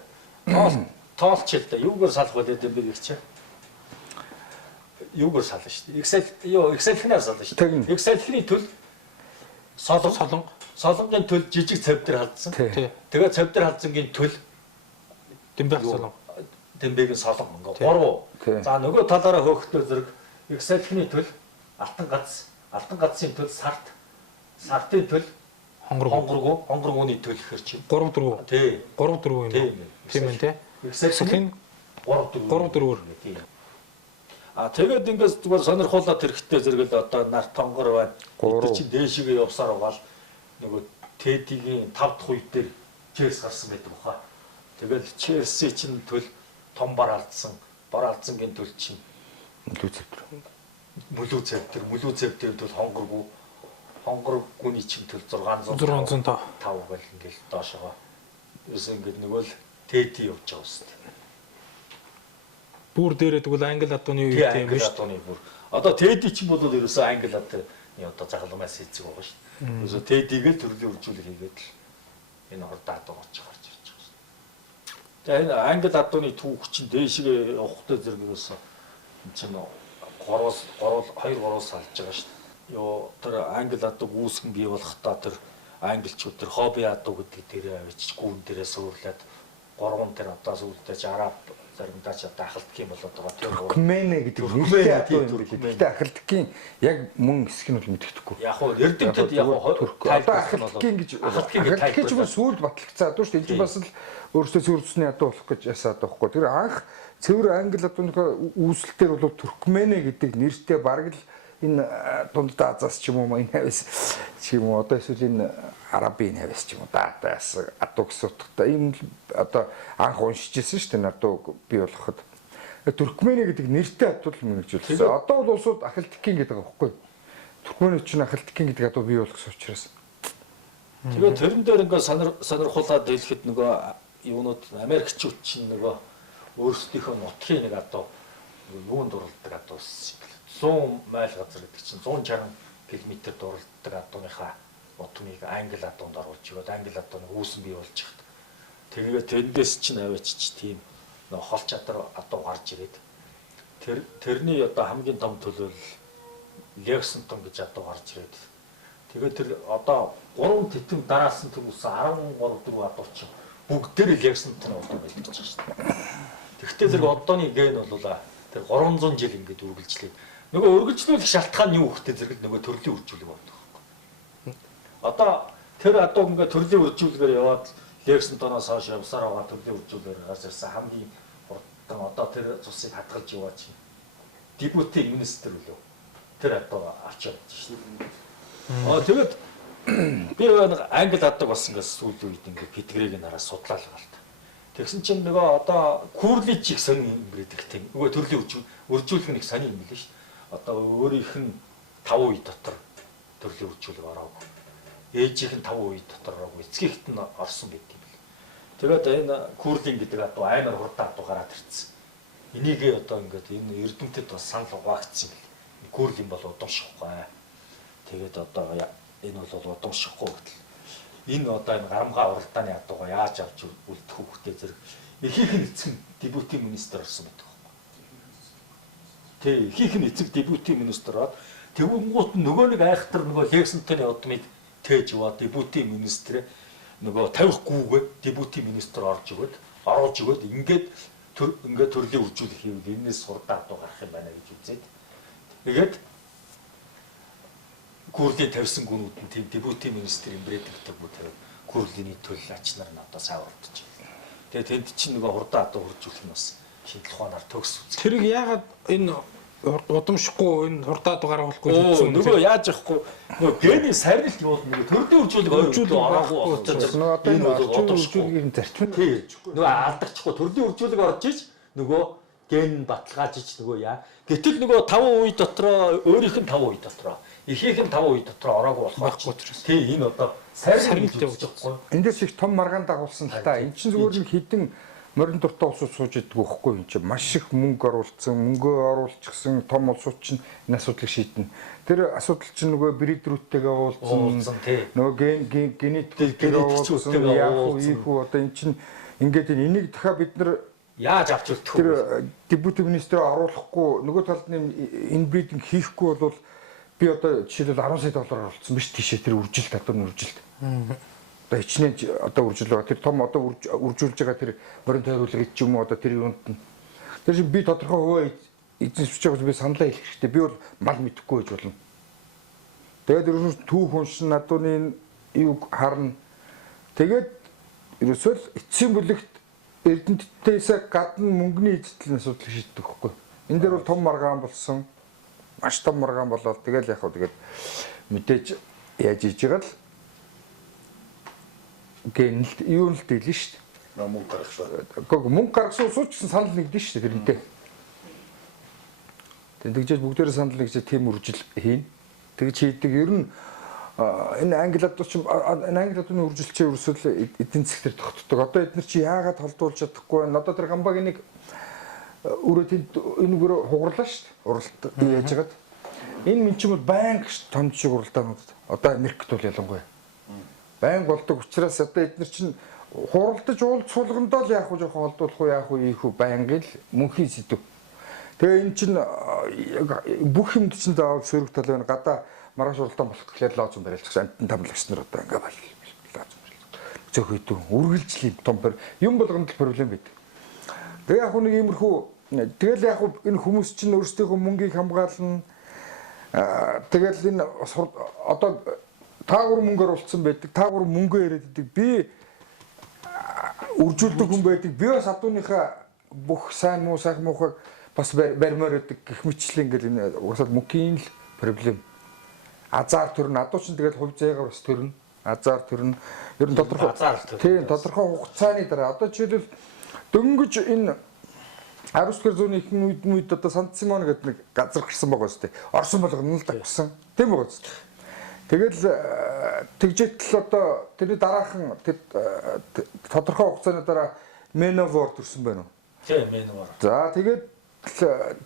Тоолч л да. Юугаар салах вэ дэмбэг их чи? Юугаар сална штэ. Excel-хнаар сална штэ. Excel-хний төл солонгын төл жижиг цавь дээр халдсан. Тэгээд цавь дээр халдсангийн төл дэмбэг солонго. Дэмбэгийн солонго ингээ 3. За нөгөө талаараа хөөхтөө зэрэг Excel-хний төл алтан гацын төл сартын төл хонгоргууны төл гэхэр чинь 3-4. Тий. 3-4 юм. Тийм ээ тий. Excel-хний 3-4. Тэгээд ингээс зүгээр сонирхуулаад хэрэгтэй зэрэгэл одоо нарт хонгор байна. Тэр чинь дээшгээ явсаар байгаа л нөгөө Тэдигийн 5 дахь үе дээр чээс гарсан байдаг баха. Тэгээд чээсийн чинь төл том бар алдсангийн төл чинь Мүлүү цавтэр төл хонгоргууны чинь төл 605 гэл ингээл доошоо. Юусе ингээд нөгөө л Тэди явж байгаа үст. Бүр дээрээ тэгвэл англи адууны үе тийм биш. Адууны бүр. Одоо Тэди чинь бол ерөөсөө англи адууны одоо загалмаас хийцэг байгаа шүү дээ. Ерөөсөө Тэдийг л төрлийн үржүүлэг хийгээд л энэ хурдан адуу гарч ирж байгаа шүү. За энэ англи адууны түүх чинь дээшгээ явахтай зэрэг ерөөсөө энэ чинь 2-3 салж байгаа шүү дээ. Ёо тэр англи адуу үүсгэн бий болохдоо тэр англичууд тэр хобби адуу гэдэг дээрээ авчиж гүүн дээрээ суурлаад 3 тэр одоо сүүлдээ 60 заримдаа ч одоо ахалдах юм бол одоо тэр Туркменэ гэдэг нэртэй адуу юм билээ. Гэхдээ ахалдгийн яг мөн хэсэг нь бол мэддэхгүй. яг хөө эрдэмтэд яг одоо ахалдгийн гэж ахалдгийн ч бас сүүлд батлагцаад шүү дээ. Энд чинь бас л өөрөөсөө цэвэрцсний адуу болох гэж ясаад байхгүй. Тэр анх цэвэр англи адууныхаа үүсэлтээр бол Туркменэ гэдэг нэртэй бараг л энэ дунд Азаас ч юм уу энэ хавьс ч юм уу одоо эсвэл энэ арабын хавьс ч юм уу даатаас адуу гэсэн утгатай ийм одоо анх уншиж ирсэн шүү дээ адуу бий болоход Туркменэ гэдэг нэртэй адуу л мэгжүүлсэн. Одоо бол улсууд ахалдгийн гэдэг байгаа байхгүй. Туркменч нь ахалдгийн гэдэг адуу бий болгосон учраас. тэгээд тэрэн дээр ингээ сонирхуулаад хэлэхэд нөгөө юунууд Америкчууд чинь нөгөө өөрсдийнхөө нутгийн нэг адуу юунд дурлдаг адуу 100 майл газар гэдэг чинь 160 км дурлдаг адууныхаа утмыг англи адуунд оруулж өгөөд англи адууны үүсэн бий болж хат. Тэгээд тэндээс чинь аваачиж тийм нөх хол чадар адуу гарч ирээд тэрний одоо хамгийн том төлөөлөл Лексингтон гэж адуу гарч ирээд тэгээд тэр одоо 3 титэм дараалсан хүмүүс 13 4 адуу чинь бүгдээр Лексингтон адуу байдаг гэж байна шүү дээ. Тэгэхдээ тэр одооны ген бол тэр 300 жил ингээд үргэлжлээд нөгөө үргэлжлүүлэх шалтгаан юу гэхтэй зэрэг нөгөө төрлийн үржүүлэг болдог байхгүй. Одоо тэр адуу ингээд төрлийн үржүүлгээр яваад Лексингтоноос хойш явсаар байгаа төрлийн үржүүлгээр гарч ирсэн хамгийн хурдан одоо тэр цусыг хадгалж яваа чинь Дебюти министр үлээ. Тэр адуу авч явж шүү дээ. Тэгээд би англи адуу бас ингээд сүүлийн үед ингээд Петрийг нараас судлаа л байна. Тэгсэн чинь нөгөө одоо Курлич их сонин юм гэдэг тийм. Нөгөө төрлийн үржүүлэх нэг сонин юм билээ шүү дээ. Одоо өөрийнх нь 5 үе дотор төрлийн үржүүлэг ороогүй. Ээжийнх нь 5 үе дотор ороогүй. Эцгийгт нь орсон гэдэг юм бэл. Тэгээд энэ Курлин гэдэг адуу аймаар хурдан адуу гараад ирсэн. Энийг одоо ингээд энэ эрдэмтэд бас санал угаагдсан юм бэл. Курлин бол удамшихгүй. Тэгээд одоо энэ бол удамшихгүй гэтэл энэ одоо энэ гарамгаа уралдааны адуугаа яаж авч үлдэх хүүхдээ зэрэг ихийнх нь эцэг Дебюти министр болсон байдаг байхгүй. Тэ ихийнх нь эцэг Дебюти министр аваад тэгвнгуут нөгөө нэг айхтар нөгөө Лексингтоны удмыг тээж яваа Дебюти министр нөгөө тавихгүйгээ Дебюти министр оруулж өгöd ингээд төрлийн үржүүлэх хийвэл энэс хурдан адуу гарах юм байна гэж үзээд тэгээд Курлын тавьсан гүнүүд нь тийм Дебюти министр имбред гэдэг үү тавь Курлины төлөв ач нар нь одоо саврагдаж байна. Тэгээд тэнд чинь нөгөө хурдан адуу үржүүлэх нь бас шинжлэх ухаанаар төгс үзэх. Тэрийг яагаад энэ удамшихгүй энэ хурдан адуу гаргахгүй гэсэн нөгөө яаж явахгүй нөгөө гений сарнилт явуулна нөгөө төрлийн үржүүлэг ороогүй учраас нөгөө одоо энэ удамшихгүй зарчим нөгөө алдарчихгүй төрлийн үржүүлэг орж иж нөгөө ген баталгаажиж нөгөө яа. Гэтэл нөгөө 5 үе дотроо өөрийнх нь 5 үе дотроо ихийнх нь 5 үе дотроо ороогүй болохгүй учраас тий энэ одоо сарнилт явуулж байгаа. Эндээс их том маргаан дагуулсан л та. Энд чинь зүгээр нэг хідэн морин дуртай улсууд сууж идэг байхгүй юм чи маш их мөнгө оруулсан, мөнгөө оруулчихсан том улсууд чинь энэ асуудлыг шийднэ. Тэр асуудал чинь нөгөө бридерүүдтэйгээ уулзсан, нөгөө генетиктэйгээ уулзсан, яах вэ, ийх үү одоо эн чинь ингээд энийг дахиад бид нар яаж авч үлдэх вэ? Тэр Дебюти министр оруулахгүй нөгөө талд нь инбридинг хийхгүй бол би одоо жишээлбэл 10 сая доллар оруулсан биш тийшээ тэр үржилт адууны үржилт. Одоо хичнээн одоо үржил байгаа тэр том одоо үржүүлж байгаа тэр морин тойруулагч ч юм уу одоо тэр юунд нь тэр би тодорхой хуваа эзэмшиж байгаа би саналаа хэлэх хэрэгтэй. Би бол мал мэдэхгүй гэж болно. Тэгээд ерөөс түүх уншин адууны юг харна. Тэгээд ерөөсөө л эцсийн бүлэгт эрдэнэттэйсээ гадна мөнгөний эзэдлийн асуудлыг шийддэг байхгүй. Энэ дээр бол том маргаан болсон. Маш том маргаан болоод тэгэл яг хөө тэгээд мэдээж яаж хийж байгаа л гэнэлт юу л дийлэн шүү дээ. Мөнгө гаргасан. Гэхдээ мөнгө гаргасан усууч гэсэн санал нэгдэн шүү дээ тэрнтэй. Тэгжээж бүгдээрээ санал нэгжээ тийм үржил хийн. Тэгж хийдэг ер нь энэ англи адууч энэ англи адууны үржилчээ ерөөсөө эдийн засгт тогтдог. Одоо эдгээр чи яагаад холдуулж чадахгүй вэ? Одоо тэр гамбагийн нэг өрөө тэнд энэгээр хугарлаа шүү дээ. Уралт яаж яагаад. Энэ мэн чинь бол банк том шиг уралдаануудад. Одоо Америкт бол ялангуяа байн болдог учраас одоо эдгээр чинь хуралдаж уулзуулгандаа л яах вэ жоохон холдуулах уу яах вэ ийх үү байнгын л мөнхийн сэдв. Тэгээ эн чинь бүх юмд чинь заавал сөрөг тал байна. Гадаа маргааш уралдаан болох гэхлээр лооцон барилж амтан тамлагч нар одоо ингээ бол лооцон барилж. зөхөйдөв. Үргэлжлэлийн том юм болгонд л проблем байдаг. Тэгээ яг нэг иймэрхүү тэгэл яг энэ хүмүүс чинь өөрсдийнхөө мөнгийг хамгаална. Тэгэл энэ одоо таагур мөнгөөр улцсан байдаг. Таагур мөнгөө яриад идэг. Би үржүүлдэг хүн байдаг. Би бас адууныхаа бүх сайн муу сайхан муухайг бас барьмаар байдаг гэх мэтлээ ингээл энэ уусаад мөнгөний л проблем. Азар төрн адуу чинь тэгэл хувь заяагаар бас төрн. Азар төрн. Ер нь тодорхой. Тийм тодорхой хугацааны дараа одоо жишээлбэл дөнгөж энэ 19-р зууны ихэнх үед одоо Сан Симон гэдэг нэг газар гарсан байгаа шүү дээ. Орсон болгоно л дагсан. Тийм байгаа шүү дээ. Тэгэл тэгжээл одоо тэрний дараахан тодорхой хугацааны дараа Меновор төрсэн байна уу? Тийм Меновор. За тэгээд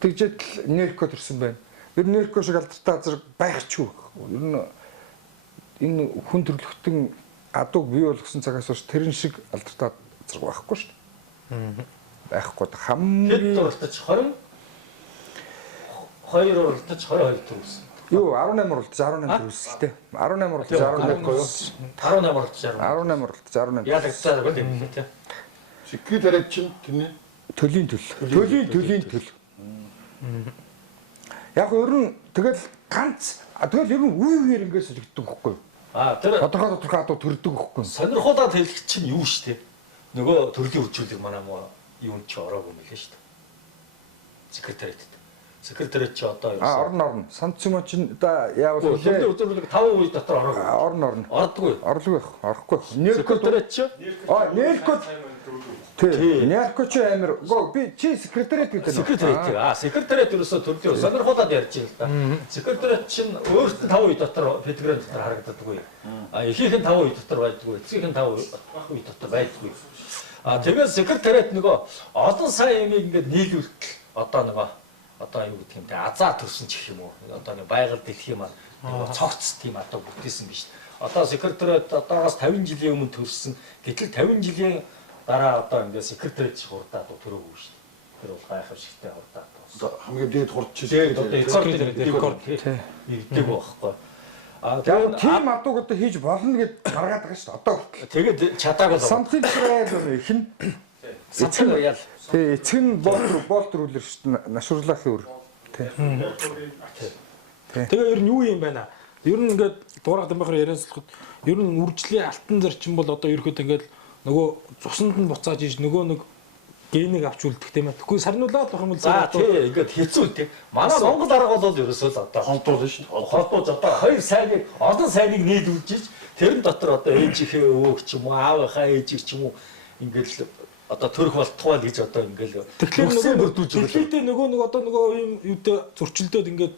тэгжээл Нерко төрсэн байна. Тэр Нерко шиг алдартай газар байхчгүй. Ер нь энэ хүн төрлөختөн адууг бий болгосон цагаас хойш тэрэн шиг алдартай газар байхгүй шүү дээ. Байхгүй хамгийн хэд уралдаж 20 2 уралдаж 22 төрүүлсэн. Юу 18 уралдаж 18 төрүүлсэн л дээ. 18 уралдаж 18 уралдаж 18. Ялагдсаар бол юм лээ тий. Секретарь чинь тэрний Төлийн төл. Яг ер нь тэгэл ганц тэгэл ер нь үеэр ингээс солигддог байхгүй юу? Тэр тодорхой адуу төрдөг байхгүй юу? Сонирхолтой хэлэх чинь юу шүү дээ. Нөгөө төрлийн үржүүлэг манай юунд ч ороогүй мэлээ шүү дээ. Секретариат чи одоо орно. Сан Симон ч яавал төрлийн үржүүлэг 5% дотор ороогүй. Ордгүй. Орлого байх. Орохгүй. Секретариат чи Нерко тий. Нерко ч амир. Би чи секретариат гэдэг нь. Секретариат ерөөсө төрлийн сонирхолтой ярьж байна л да. Секретариат чинь өөртөө 5% дотор педагог дотор харагддаггүй. Ихийнх нь 5% дотор байдаггүй. Эцгийнх нь 5% дотор байдаггүй. Тэгээд секретариат нөгөө олон сайн юмыг ингээд нийлүүлэх одоо юу гэх юм те азаа төрсөн ч гэх юм уу. Одоо нэг байгаль дэлхийн маань нөгөө цогц тийм одоо бүтээсэн биш. Одоо секретариат одоогоос 50 жилийн өмнө төрсөн. Гэтэл 50 жилийн дараа одоо ингээд секретариат хурдаад төрөөгүй шүү дээ. Тэр бол гайхамшигтай хурдаад. хамгийн дээд хурдчилсан. Рекорд ирдэг байхгүй. Тэгээд тийм адууг одоо хийж болно гэд гаргаад байгаа шүү дээ. Одоо хүртэл. Тэгээд чадаагүй. Something Israel их нь эцэг нь ял. Тэ эцэг нь болт рүүлэр шүү дээ. Нашруулахын үр. Тэгээ ер нь юу юм байна? Ер нь ингээд дуурайх дамбахаар яриаслахад ер нь үржлийн алтан зарчим бол одоо ерөөхдөө ингээд нөгөө цуснд нь буцааж иж нөгөө нэг генийг авч үлдэх тийм ээ. Тэгэхгүй сарниулаад байх юм бол за тий ингээд хэцүү тий. Манай Монгол арга бол ерөөсөө л одоо холдуулна шүү дээ. Холдуулж одоо хоёр сайныг олон сайныг нийлүүлж иж тэрэн дотор одоо ээжийнхээ өвөг ч юм уу аавынхаа ээжийг ч юм уу ингээд одоо төрөх болтугай гэж одоо ингээд тэгэхээр нөгөө одоо нөгөө юм юутэй зөрчилдөөд ингээд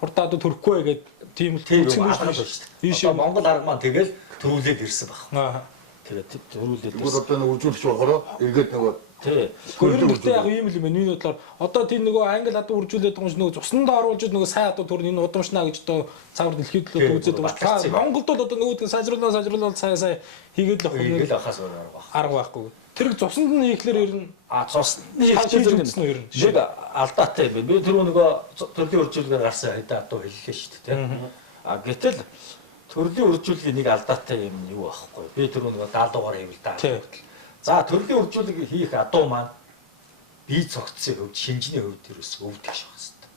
хурдаад төрөхгүй гэдэг тийм л тийм шүү дээ. Монгол арга маань тэгэл төрүүлээд ирсэн баг. Тэгээд төрүүлээд тэгвэл одоо нэг үржүүлэгч болохоор эргээд нөгөө тий. Гэхдээ яг юм л юм миний бодлоор одоо тийм нөгөө англи адуу үржүүлээд байгаа юм нөгөө цуснаа оруулж нөгөө сайн адуу төрн энэ удамшнаа гэж одоо цаавар дэлхийд л үзээд байгаа шүү дээ. Монголд бол одоо нөгөөдгөө сайжруулаад сайн хийгээд л ахаас арга байхгүй. Тэр цуснд нь хийхлээр ер нь цуснд нь хийхлээр ер нь нэг алдаатай юм байна. Би тэр нөгөө төрлийн үржүүлгээр гарсан хэдэн адуу хэллээ шүү дээ тий. Гэтэл төрлийн үржүүлгийн нэг алдаатай юм юу байхгүй. Би тэр нөгөө даалгавар хийвэл даа. За төрлийн үржүүлэг хийх адуу маань бие цогцсны хувьд шинжний хувьд ерөөс өвдөх шиг байна.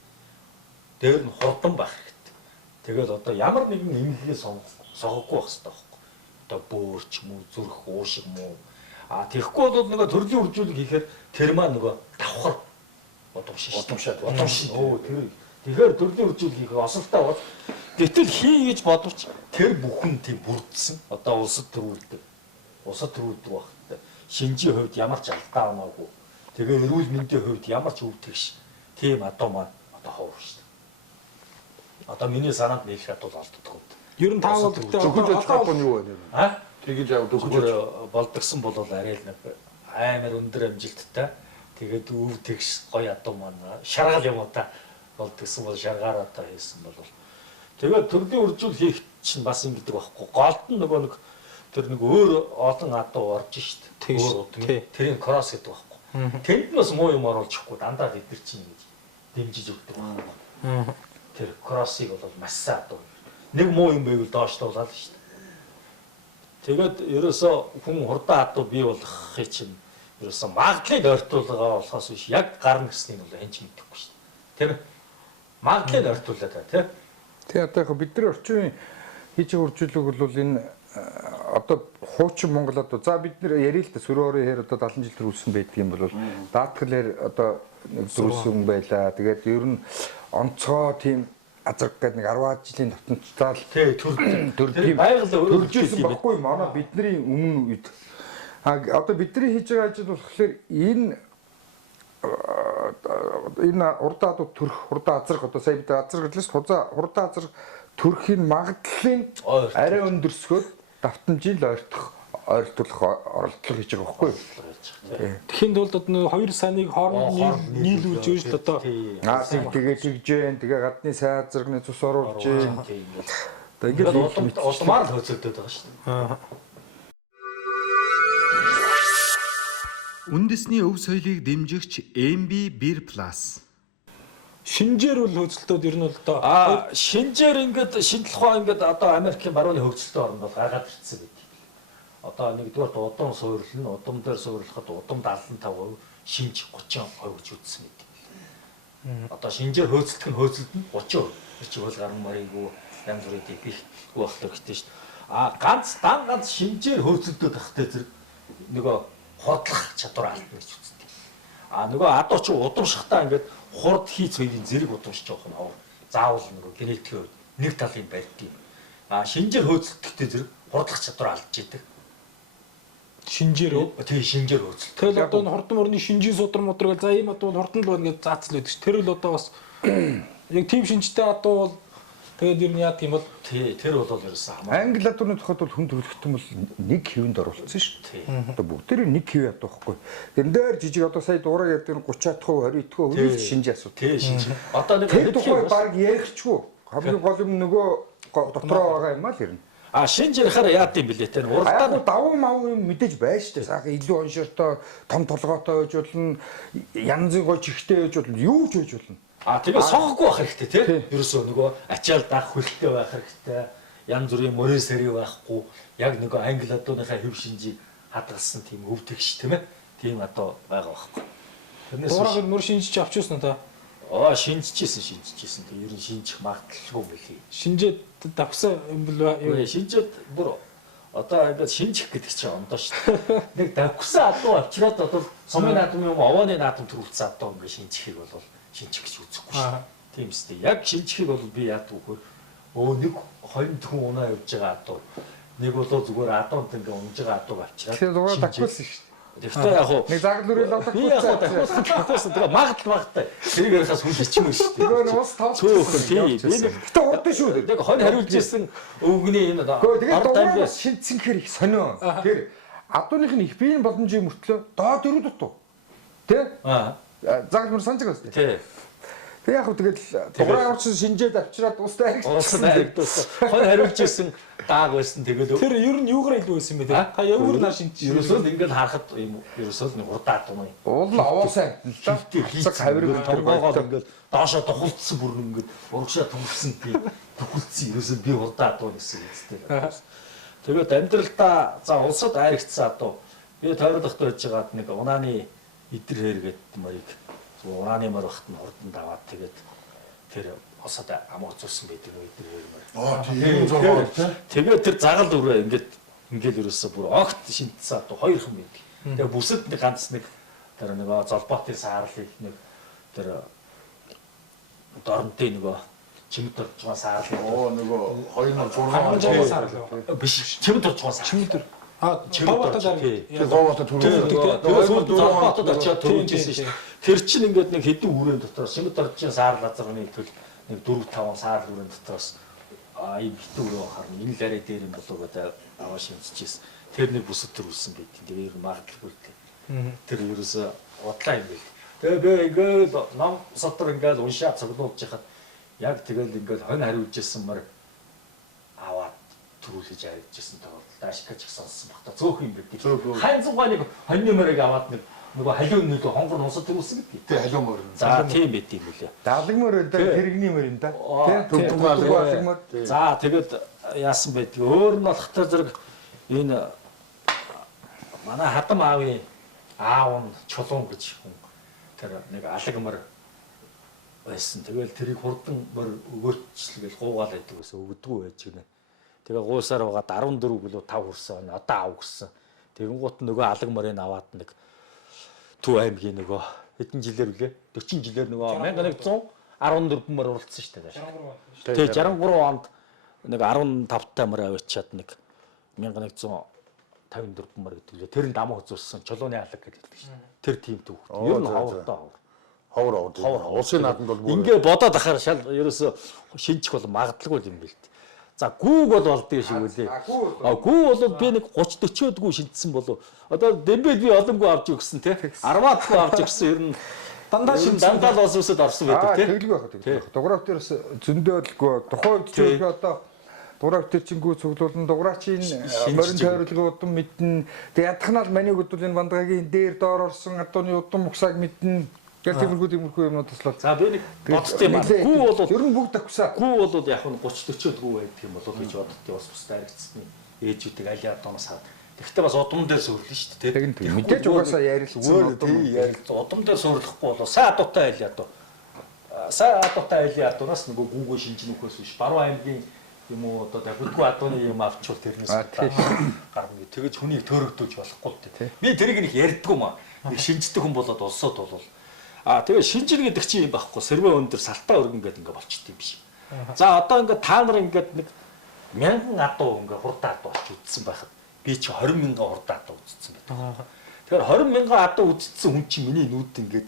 Дээр нь хурдан байх хэрэгтэй. Тэгэл одоо ямар нэгэн эмнэлгээ сонгохгүй байх хэрэгтэй байхгүй. Одоо бөөр ч юм уу, зүрх уушиг юм уу. Тэгэхгүй бол нөгөө төрлийн үржүүлэг хийхээр тэр маань нөгөө давхар удамшаад. Тэр тэгэхээр төрлийн үржүүлэг хийх осолтой бол гэтэл хий гэж бодвч тэр бүхэн тийм бүрдсэн. Одоо улсад төрүүлдэг байх. Шинжийн хувьд ямар ч алдаа хамаагүй. Тэгээ эрүүл мэндийн хувьд ямар ч өвдөгш тийм адуу маань одоо ховор шүү дээ. Одоо миний санаанд нийлэх адуу олддог. Ер нь таавал зөвхөн ажиллахгүй юу вэ? Тэгэж яв зөвхөн болдгсон бол арай л амар өндөр амжилттай. Тэгээд өвдөгш гоё адуу маань шаргал юм уу та болдгсон бол шаргаар одоо хийсэн бол тэгээд төрлийн үржүүл хийх чинь бас юм гэдэг байхгүй. Голд нь нөгөө нэг тэр нэг өөр олон адуу орж шít. Тэрийн кросс гэдэг байхгүй. Тэнд нь бас муу юм оруулчихгүй дандаа бид нар чинь ингэж дэмжиж өгдөг байна. Тэр кроссыг бол маш сайн адуу. Нэг муу юм байвал доош туулаад шít. Тэгээд ерөөсөө хүн хурдан адуу бий болгохыг чинь ерөөсөө магадлалыг ойртуулгаа болохоос биш яг гарна гэснийг бол хэн ч мэдэхгүй шүү дээ. Тийм ээ. Магадлалыг ойртуулаад байна тийм. Тэгээ одоо яг бидний орчин үеийн хийж байгаа үржүүлэг бол энэ одоо хуучин Монгол одоо за бид нэр ярил л да сөрөөрөө хэр одоо 70 жил төрүүлсэн байдаг юм бол даатгалаар одоо нэг төрүүлсэн байлаа. Тэгээд ер нь онцгой тийм азарг гэдэг нэг 10 жилийн давтамжтай л төр тийм төржсэн баггүй манай бидний өмнө үед. Одоо бидний хийж байгаа ажил болохоор энэ урд адуу төрх хурдан азарг одоо сая бид азарг гэрлээс хурдан азарг төрхийн магадлалын арай өндөрсгөөд давтамжийг ойртуулах оролдлого хийж байгаа байхгүй юу? Тэхийн тулд одоо хоёр саныг хооронд нийлүүлж өгч одоо тэгээ тэгжэн тэгээ гадны сайн азаргны цус оруулж одоо ингээд улмаар л хөөцөлдөд байгаа шүү дээ. Үндэсний өв соёлыг дэмжигч MB Beer Plus. шинжээр бол хөөцөлтөд ер нь бол одоо шинжээр ингээд шинжлэх ухаан ингээд одоо Америкийн барууны хөгжөлтөд орнд бол гаргаад ирсэн байдаг. Одоо нэгдүгээр удам суурилна, удам дээр суурлахад удам 75%, шинж 30% гэж үзсэн байдаг. Одоо шинжээр хөөцөлдөх нь хөөцөлдөн 30%. Чи бол гаран марийгүү янз бүрийн дипихгүй байх хэрэгтэй шүү дээ. Ганц шинжээр хөөцөлдөд тахтай зэрэг нөгөө хотлох чадвар алдна гэж үздэг. Нөгөө адуу чи удамшихтаа ингээд хурд хийц хоёрын зэрэг удамшиж явах нь аваа. Заавал нөгөө генетикийн хувьд нэг талын барьд юм. Шинжээр хөөцөлдөхтэй зэрэг хурдлах чадвар алдж идэг. шинжээр тий шинжээр хөөцөлт. тэгэл одоо хурдан мөрний шинжийн судар мудраг за ийм адуу хурдан л байна гэж заацл байдаг ш. Тэр л одоо бас яг тийм шинжтэй адуу бол тэгээд ер нь яа тийм бол тий тэр бол ерөөсөн хамаа. англи адууны тухайд бол хүн төрөлхтөн бол нэг хэвэнд оруулсан шүү дээ. Одоо бүгдээрээ нэг хэвээ ядуу байхгүй. Тэрэн дээр жижиг одоо сая дуурай ярьдаг 30-аад%, 20%, хүний шинж асуу. Тий шинж. Одоо нэг тэр тухай баг ярихчгүй. Хамгийн гол юм нөгөө дотроо байгаа юм аа л ирнэ. Шинж ярихаар яад юм бэлээ те. Урдаа давуу мав юм мэдээж байж штэ. Саахан илүү оншортой, том толгойтой байж болно. Янзын гой чихтэй байж болно. Юу ч байж болно. Тэгээ сонгохгүй байх хэрэгтэй те. Ерөөсөө нөгөө ачаал дах хөлтэй байх хэрэгтэй. Янз бүрийн мөрөө сэрий байхгүй. Яг нөгөө англи адууныхаа хэв шинжийг хадгалсан тийм өвдөгч тийм ээ. Тийм одоо байгаа байхгүй. Тэрнээс дуурайг мөр шинжиж авчихсан та. Шинжижсэн. Тэг ер нь шинжих магадлалгүй мөлий. Шинжээд давхсан юм бол юу шинжээд бүр одоо ингээд шинжих гэдэг чинь ондоо шүү дээ. Нэг давхсан адуу авчираад одоо сумын наадам юм овооны наадам төрүүлсэн адуу ингээд шинжихийг бол шинжих гэж үзэхгүй шүү дээ. Тийм үстэй. Яг шинжихийг бол би яадаг вөхөр нэг 20 хүн унаа явж байгаа адуу. Нэг бол зүгээр адуунд ингээд унж байгаа адуу авчираад. Тэгэхээр дугаар давхсан шүү дээ. Тэгтээ яг хуу нэг загвар өрөөл би яг давхсан тэгээ магадaltaй. Тэрийг ярихаас хүлээчихмэ шүү дээ. нөгөө нус тав. Цөөхөн тийм. Би нэг Гэтэ урдсан шүү дээ. нэг хонь хариулж ирсэн өвгний энэ Тэгээд дугаар шинцэнхээр их сонио. Тэр адууных нь их биеийн боломжийн мөртлөө доод дөрөв дутуу. Тэ? Загвар санаж байгаа шүү дээ. тий. Тэг яг хөө тэгэл дугаар авчихсан шинжээд авчираад устай Уусан хайрдуулсан. Хонь хариулж ирсэн дааг байсан тэгээд тэр ер нь юугаар илүү байсан бэ те? Та ямар наа шинж ерөөсөө ингээд харахад юм ерөөсөө нэг урдаа дуу юм. уул нь овоосаа хавцаг хавирг торгоогоо ингээд доошоо тухалцсан бүр ингээд урагшаа түнхсэн би түхэлцсэн ерөөсөө би урдаа дуу гэсэн үстэй. Тэгээд амьдралдаа за улсад айрагцсан адуу би тойролдоход байж байгаад нэг унааны идэр хэргээд марыг унааны мар бахт нь хурдан даваад тэгээд тэр усад амуу зурсан байдаг нэг идэр хэрмэр. тийм зураг тий. Тэгээд тэр загал өрөө ингээд ерөөсөө бүр огт шинтсэн адуу хоёр хэн байдаг. Тэгээд бүсэд нэг ганц нэг тэр нэг золбоотой саарлыг нэг тэр доронтой нөгөө чимд орж байгаа саарлыг нөгөө 2006 сар биш чимд орж байгаа саарлыг. Говоотод тэр говоотод Тэгээд золбоотой очиад төрүүлжсэн шүү дээ. Тэр чинь ингээд нэг хэдэн хүрээнд дотор чимд орж байгаа саарл азарганы төл нэг 4-5 саарл хүрээнд дотроос ийм хитүү рүү харна. Энэ л арай дээр юм болоо гэдэг аваа шинжижсэн. Тэр нэг бүсэд төрүүлсэн байт. Тэгээд ер нь магадaltaй дээ. Тэр ерөөсөө удлаа юм байл. Тэгээ би ингээд ном сотор ингээд уншаад цогнуулж яхад яг тэгэл ингээд хонь хариулж ирсэн мөр аваад төрүүлж харагдажсэн тохиолдолд ашигч их сонссон баг та цөөх юм байдаг. Хайн зугаа нэг хоньны мөрийг аваад нэг нөгөө халиун нэг хонгор нусад төрүүлсэн гэдэг. тий халуун мөр. За тийм байт юм лээ. даалгмөр өдөр тэрэгний мөр юм да. Тий. Төвдгөө даалгмөр. За тэгээд яасан байдгийг өөр нь болохтой зэрэг Энэ манай хадам аавын аав нь чулуун гэж хүн тэр нэг алагмар байсан. Тэгэл тэрийг хурдан мөр өгөөчлгээл гуугаал байдаг гэсэн өгдөггүй байж гинэ. Тэгээ гуйсаар байгаад 14 гэлөө 5 хүрсэн. Одоо аав гэсэн. Тэгэнгუут нөгөө алагмарыг аваад нэг Төв аймгийн нөгөө хэдэн жилээр үлээ 40 жилээр нөгөө 1114 мөр уралдсан шүү дээ. Тэгээ 63 онд нэг 15 та мөр авчиад нэг 1154 мөр гэдэг лээ. Тэр нь дамаа үзүүлсэн чулууны алаг гэдэг шүү дээ. Тэр тийм төвхт. Ер нь ховор. Улсын нааданд бол ингээ бодоод ахаар шал ерөөсө шинжих бол магадaltaгүй юм бэл. За гүүг бол болдгийг шиг үлээ. Гүү бол би нэг 30 40-өөдгүй шинжсэн болов. Одоо дэмбэл би олонгүй авч өгсөн тий. 10-аагүй авч өгсөн ер нь дандаа л олсосод орсон байдаг тий. Тэглэг байх. Дуграв дээр зөндөөлгүй. Тухайн үед ч одоо дуграв дээр чингүү цуглуулсан дуграачийн морин тойролгын удам мэднэ. Тэг ядахнаа л манийг хөдөл энэ бандагийн дээр доор орсон адууны удам муксааг мэднэ. Гэл тиймэрхүү юмнууд туслаад. За би нэг бодсон юм аа. Гүү бол ер нь бүгд агсаа. Гүү бол яг нь 30 40-өөдгүй байдаг юм болов гэж боддتي бас бусдаа харагдсан. Ээжүүдийг алиа одоноос хаад. Тэгэхдээ бас удам дээр суурлаа шүү дээ. Тэг нь мэдээж угаасаа ярилцсан удам дээр суурлахгүй болов сайн адуутай алиа доо. Сайн адуутай алиа адуунаас нөгөө гүүгөө шинж нүхээс биш. Баруун аймгийн юм уу одоо хөдгөө адууны юм авчвал тэрнээс гарна. Тэгэж хүнийг төөрөгдүүлж болохгүй дээ. Би тэрийг нэг ярьдгүй маа. Шинждэг хүн болоод улсууд болвол тэгээ шинжил гэдэг чинь юм байхгүй. Сервэ өндөр салтаа өргөн гэдэг ингээ болчт юм биш. За одоо ингээ та нар ингээ нэг 1000 адуу ингээ хурдаа адуу олж үдсэн байхад би чи 20,000 хурдаа адуу үдсэн байдаг. Тэгэхээр 20,000 адуу үдсэн хүн чинь миний нүд ингээ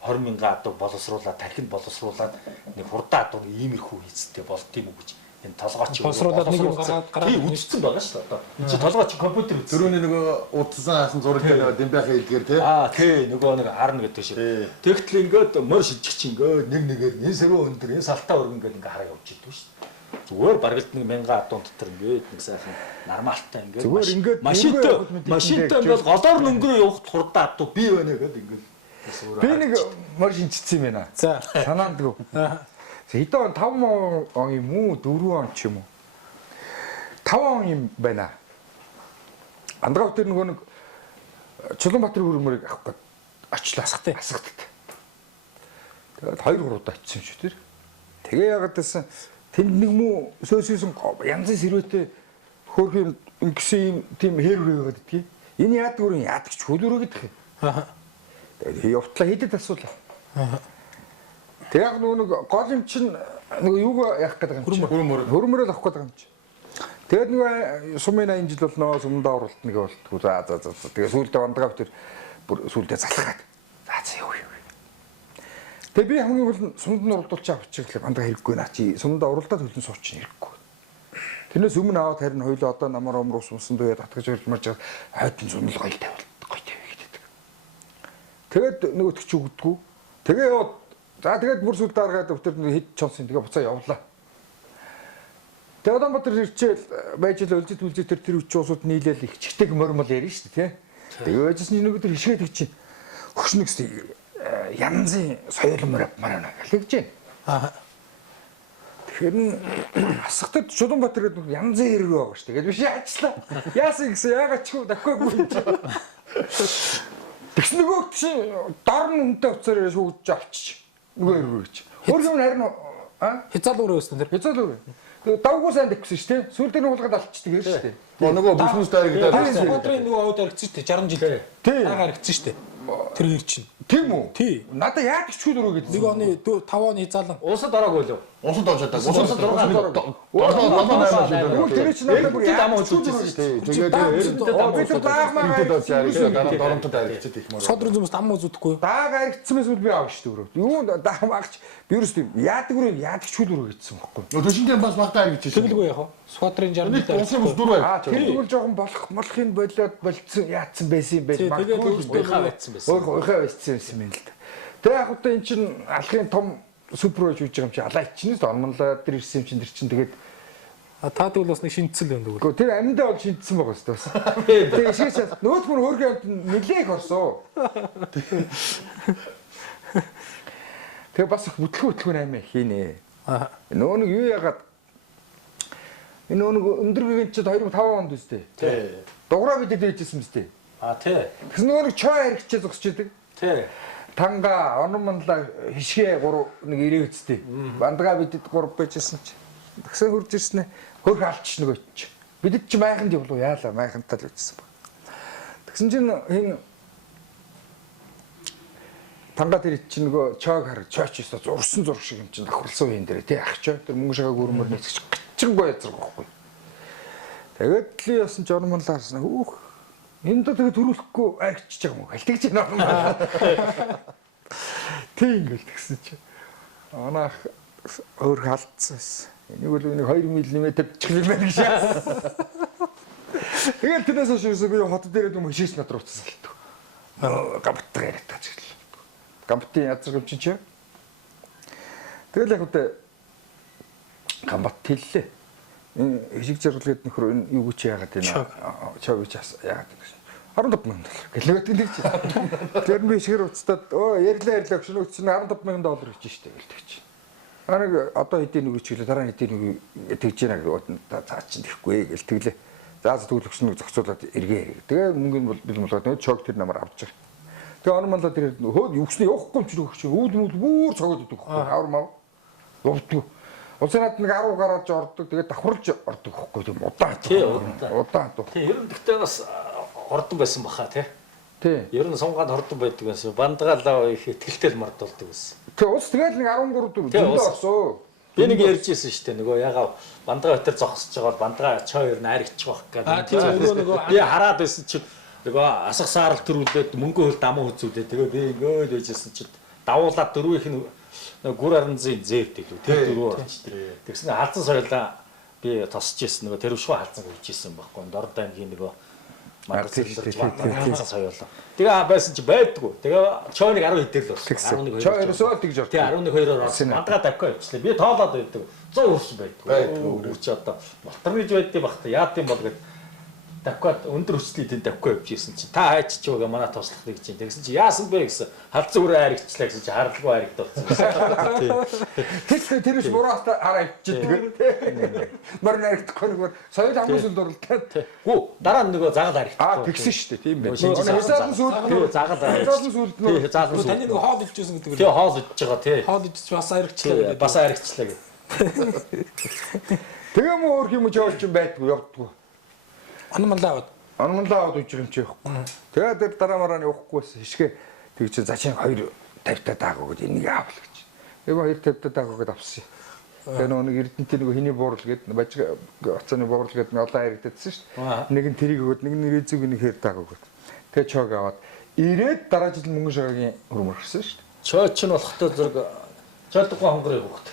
20,000 адуу боловсруулаад тархинд боловсруулаад нэг хурдаа адуу иймэрхүү хийцтэй болд юм уу гэж энэ толгойч боловсруулаад нэг юм гараад үдсэн байгаа шүү дээ одоо. Чи толгойч компьютер үдсэн. Төрөний нөгөө удсан хаасан зураг дээр дэмбэхээ эдгээр тий. Тий нөгөө нэг харна гэдэг шиг. Тэгтэл ингээд мөр шижиг чи ингээд нэг нэгээр энэ сэрүү өндөр энэ салтаа өргөн ингээд ингээ хараа явж идэв шүү дээ. Зүгээр баргалт нэг 1000 адуун дотор ингээд нэг сайхан нормалтай ингээд зүгээр ингээд машинтай ингээд голоор нөнгөрөө явах хурдаа адуу бий байна гэдэг ингээд. Би нэг мөр шинжсэн юм байна. За санаандгүй. Хэдэн 5 он юм уу 4 он ч юм уу 5 он юм байна. Андгав тэр нөгөө нэг Чулуунбаатарын хөрмөрийг авах гээд очлоо асгатаа. Тэгээд 2 3 удаа очсон шүү тэр. Тэгээ яагаад гэсэн тэнд нэг муу сөөсөөсөн янзын сэрвэтэй хөөх юм ингэсэн юм тийм хэрвэр байгаад идтгий. Энэ яадаг үрэн яадаг ч хөлөөрөө гэдэг юм. Тэгээд явтлаа хэдэд асуулаа. Тэг яг нэг гол юм чинь нэг юуг яах гэдэг юм чинь хөрмөрөөл авах гэдэг юм чинь. Тэгээд нэг сумын 80 жил болноо сумдаа оролт нэг болтгоо. За. Тэгээд сүүлдээ вандгаа битэр бүр сүүлдээ залхаад. За юу. Тэгээд би хамгийн гол сумд нь уралдуулж авчих вандгаа хэрэггүй наа чи сумдаа уралдаад хөлн сууч хэрэггүй. Тэрнээс өмнө аваад харин хоёлоо одоо намар омруу сумсан дөө татгаж ирж марж хойдон сунал гоё тавиад. Тэгээд нөгөөт ч өгдөггүй. Тэгээ яваад за тэгээд бүр сүл даргаад өвтөр хэд чонсын тэгээ буцаа явлаа. Тэгээд Улаанбаатар ирчээл байж л өлжид тэр үчи усууд нийлээл их чигтэйг мормол ярина шүү дээ тий. Тэгээ байжсэн нэг өдөр хишгээд гэж чинь хөшнөгс янзын соёл марана гэж байна. Тэгэхээр асахтад Чулуунбаатар гэдэг янзын хэрэг байгаа шүү дээ. Тэгээд биш яачлаа. Яасан гэсэн яагаад ч дахиагүй. Тэгс нөгөөт чинь дор нь үнтэй уцаар шүүгж авчиж нөгөө хэрэг гэж. Өөр юм харин хязгаалуур байсан тэр. Хязгаалуур. Тэгээ давгүй сайн дэгсэн шүү дээ. Сүүл дээр нуулгаад алчдаг шүү дээ. Нөгөө бүхнээс дайраг гэдэг. Улаанбаатарын нөгөө ойд харагдсан шүү дээ 60 жил. Ага харагдсан шүү дээ. Тэр хэр чинь. Тийм үү? Тий. Надаа яадаг ч хөл өрөө гэдэг. Нэг оны 5 оны хязгаалan. Уусад ороогүй лөө. Усад орж чаддаг. Усад 6. Өөр тэр чинь надад бүр дамаа үзүүлсэн шүү дээ. Тэгээд доромтод харагдчих их мөр. Содрын зүмс ам үзүүлэхгүй. дааг харагдсан бас би аав шүү дээ. Юу даамагч вирус тийм яадаг ч хөл өрөө гэдсэн байхгүй. Төшинтэй бас багтаа харагдчих. Тэгэлгүй яах вэ? Содрын 60 жил. Усын ус дүр бай. Тэр тэгвэл жоохон болохын болоод болцсон яатсан байсан юм байж Тэгээд уйхаа байсан байсан. Уйхаа байсан юм л да. Тэгээ яг одоо эн чин алхын том суперж үүж байгаа юм чи алаа ичнээс ормонлоо тэр ирсэн юм чин тэр чин тэгээд та тэгвэл бас нэг шинцэл байна дгүй. тэр амьдаа бол шинтсэн байгаа шүү дээ. Тэгээ шийдсэн нөгөөх нь өөргөө амт нэлээх орсон. Тэгээ бас их бүтлгүү амиа хийнэ. Нөгөө нэг юу яагаад Энэ нэг өндөр бивэнчд 2005 онд үстэй. Тий. Дуграа бидэд ээжсэн мэт. А тий. Тэгс нөгөө нэг чой харигчээ зогсчихдаг. Тий. Танга, онмонлаа хишгээ 3 нэг ирээ үстэй. Бандгаа бидэд 3 байжсэн чи. Тэгсэн хурж ирсэн ээ. Хөрх алч нөгөө чи. Бидэд чи майханд явлаа яалаа майхантай л үтсэн баг. Тэгсэн чинь энэ танга тэр чи нөгөө чойг хараг чойч өсө зурсан зураг шиг юм чинь давхарлсан үеийн дээр тий ах чой тэр мөнгө шагаа гүрмөр нэцгч гчингой язраг байхгүй. Тэгээд л яасан ч ормонлаарсан хүүх энэ доо тэгээд төрүүлэхгүй арчиж байгаа юм уу халтгийж байна. Тий ингээл тэгсэн чи. Анаах өөр халтсан. Энийг бол нэг 2 мм чихлээ байх гэж. Тэгээд тэрнээс хойш би хот дээрээ юм хишээс надруу уцсан л тоо. Гамбаттаа яриад тааж гэлээ. Гамбатын язраг юм чи. Тэгэл яг үдэ гамбат хэллээ. Энэ хишиг жаргалгээд нөхөр энэ юу гэж яагаад энэ чог гэж яагаад гэж 15,000 доллар гэлээд хэлж чи. Тэр би хишгээр уцтаад ярьлаа гэж нөхч нь 15,000 доллар хийж штэ гэлдэг чи. Нэг одоо хэдийн нэг чиглэл дараа хэдийн нэг тэгж яана гэдэг цаа чин тэхгүй гэлтэглээ. Зааз төгөлөгч нэг зохицуулаад эргээ. Тэгээ мөнгө нь бэлмүүлээд нөө чог тэр намар авч байгаа. Тэгээ ормонлоо тэр хөөд юусны явахгүй ч нөхч үүд бүр цогоод идэх байхгүй. Авар мав. Явдгүй. Уцанаад нэг 10 гараад ордог. Тэгээ давхарлж ордог байхгүй тийм удаан. Удаан. Тий, ер нь гэхдээ бас ордон байсан баха тий. Тий. Ер нь сунгаад ордон байдаг байсан. Бандгаалаа их ихтгэлтэй мартуулдаг байсан. Тэгээ ус тэгэл нэг 13 4 зөндөө орсон. Би нэг ярьжсэн шүү дээ. Нөгөө ягаа бандгаа өтер зогсож байгаа бол бандгаа чой ер нь аригчих واخ гэдэг. тийм нөгөө би хараад байсан чи нөгөө асах саарл төрүүлээд мөнгө хөл дамуу үзүүлээ. Тэгээ би ингээд байжсэн чи давуулаад дөрвийнх нь гүр аранзын зээвтэй лүү. Тэр дөрөв орчтой. Тэгсэн халдсан соёлоо би тосч ирсэн нөгөө тэрвшгүй халдсан гүйжсэн байхгүй. Дорд аймгийн нөгөө мандас соёлоо. Тэгээ байсан чи байдгүй. Тэгээ чойныг 10 хэдээр л болсон. 11 2. Чой ерөөсөө тэгж орсон. Тэгээ 11 2-оор орсон. Мандгаа давхаа явчихлаа. Би тоолоод байдаг. 100 өрш байдгүй. Үрч одоо мотор гэж байдгийг багтаа яад юм бол гэд давхаад өндөр хүчлийг тэнд давхаа явчихсан чи та хайч ч байгаа манай туслах нэг чинь. Тэгсэн чи яасан бэ гэсэн халдсан үрээ харигчлаа гэсэн чи харалгүй харагдсан. Тэрс бураас хараа ичдэг. Морин харагдахгүй нэг соёл хамгийн сүлд оролтой. Гүү дараа нь нөгөө заgal харагдсан. Тэгсэн шүү дээ тийм байх. Хязаалын сүлд заgal хязаалын сүлд нөө хязаалын сүлд. Таны нөгөө хоол ичсэн гэдэг үү? Тэгээ хоол идж байгаа тий. Хоол ичж бас аригчлаа гэдэг. Бас аригчлаа гэдэг. Тэгээ мөн өөр юм жооч юм байдгүй явдггүй. Анманлаа аваад үж юм чи явахгүй. Тэгээ тэр дараа мараа явахгүйс хишгээ тэг чи зачийн 2 50 та даагаа гэж энийг аавал гэж. Тэгээ 2 50 та даагаа гэж авсан. Тэгээ нэг эрдэнтийн нэг хиний буурал гээд бажиг оцооны буурал гээд олон харагдчихсан шүү дээ. Нэг нь тэрийг өгөөд нэг нь эзэг нэг хэр даагаа гээд. Тэгээ чог аваад ирээд дараа жил мөнгө шагагийн хөрмөрсөн шүү дээ. Чой ч нь болохтой зэрэг жолдгоо хонгорыг өгт.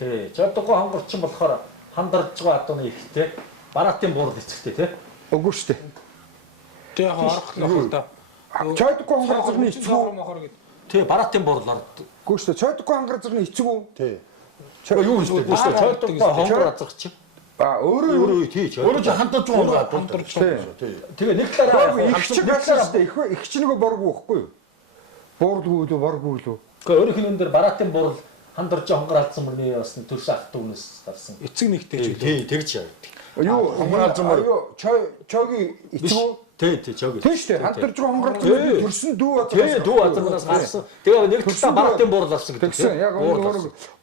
Тий. Жолдгоо хонгор ч болохоор хандарж байгаа адууны ихтэй бараатын буурал эцэгтэй тий. Үгүй шүү дээ. Тэгээ орох нөхөр та. Чойдгүй хонгор зэрний эцэг мохор гэдэг. Тий, бараатын буурал орд. Үгүй шүү дээ. Чойдгүй хонгор зэрний эцэг үү? Тий. Юу гэж үү? Чойдгүй хонгор азах чи. Өөрөө тий. Өөрөө ч хандаж байгаа хамтарч тий. Тэгээ нэг талаараа их чи галсан шүү дээ. Их чи нөгөө боргүй байхгүй юу? Бууралгүй лөө боргүй лөө. Гэхдээ өөрийнх нь энэ дээр бараатын буурал хандарч хонгор алдсан мөрний бас төрш ах дүүнээс гарсан. Эцэг нэгтэй ч үү. Тий, тэгж явдаг. Юу хонгор алдсан мөр. Чойгийн эцэг үү? Тий, чойг. Тий шүү дээ. Хандарч байгаа хонгор төрсөн дүү азар. Тий, дүү азараас гарсан. Тэгээ нэг талаа бараатын буурал авсан гэдэг. Тэгсэн яг өөрөө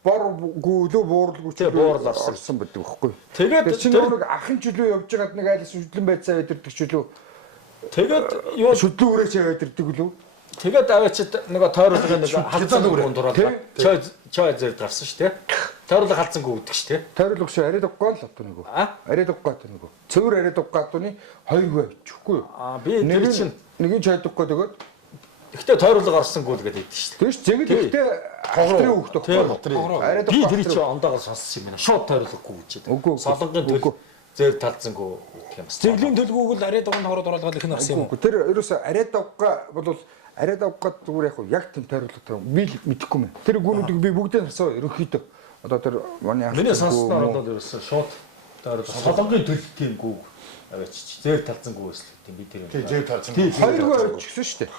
боргүй лөө бууралгүй ч буурал орсон байдаг байхгүй. Тэгээд чи нэг ахын чөлөө явж байгаад нэг айлс шүтлэн байцаа өдөрдөг чөлөө. Тэгээд юу шүтлэн үрээч өдөрдөг лөө. Тэгээд аваачид нөгөө тойруулгын нэг халдсан гүн дураад чой зэрэг гарсан шүү дээ. Тойруулга халдсангүй өгдөг шүү дээ. Тойруулга шүү арай дуггүй л одоо нэг. Арай дуггүй одоо нэг. Цэвэр арай дуггүй адууны 2 бай чихгүй юу? Би тэр чинь нэг чой дуггүй тэгээд ихтэй тойруулга орсонгүй л гэдэг шүү дээ. Тэгэж зэгэл ихтэй хавтрын хөвгт өгдөг. Арай би дуггүй. тэр чинь ондоогоо сонссон юм байна. Шууд тойруулгагүй гэж. Солонгын төлөв зэр талцсангүй гэх юм. Зэглийн төлгөөг л арай дуганд хороод оруулаад их нь авсан юм. Тэр ерөөсө арай дуггүй бол арай давгаад зүгээр яг тийм тойруулга би мэдэхгүй мэн. Тэр гүнүүдийг би бүгдээ харсан ерөнхийдөө. Одоо тэр манай миний сонсноор бол ерөөсөө шууд тойруулга солонгын төлөв тийм гүг аваач зэр талцсангүй байсан тийм би тэр. Тий, зэр талцсан. Тий, 2 гоо өгчихсэн шүү дээ.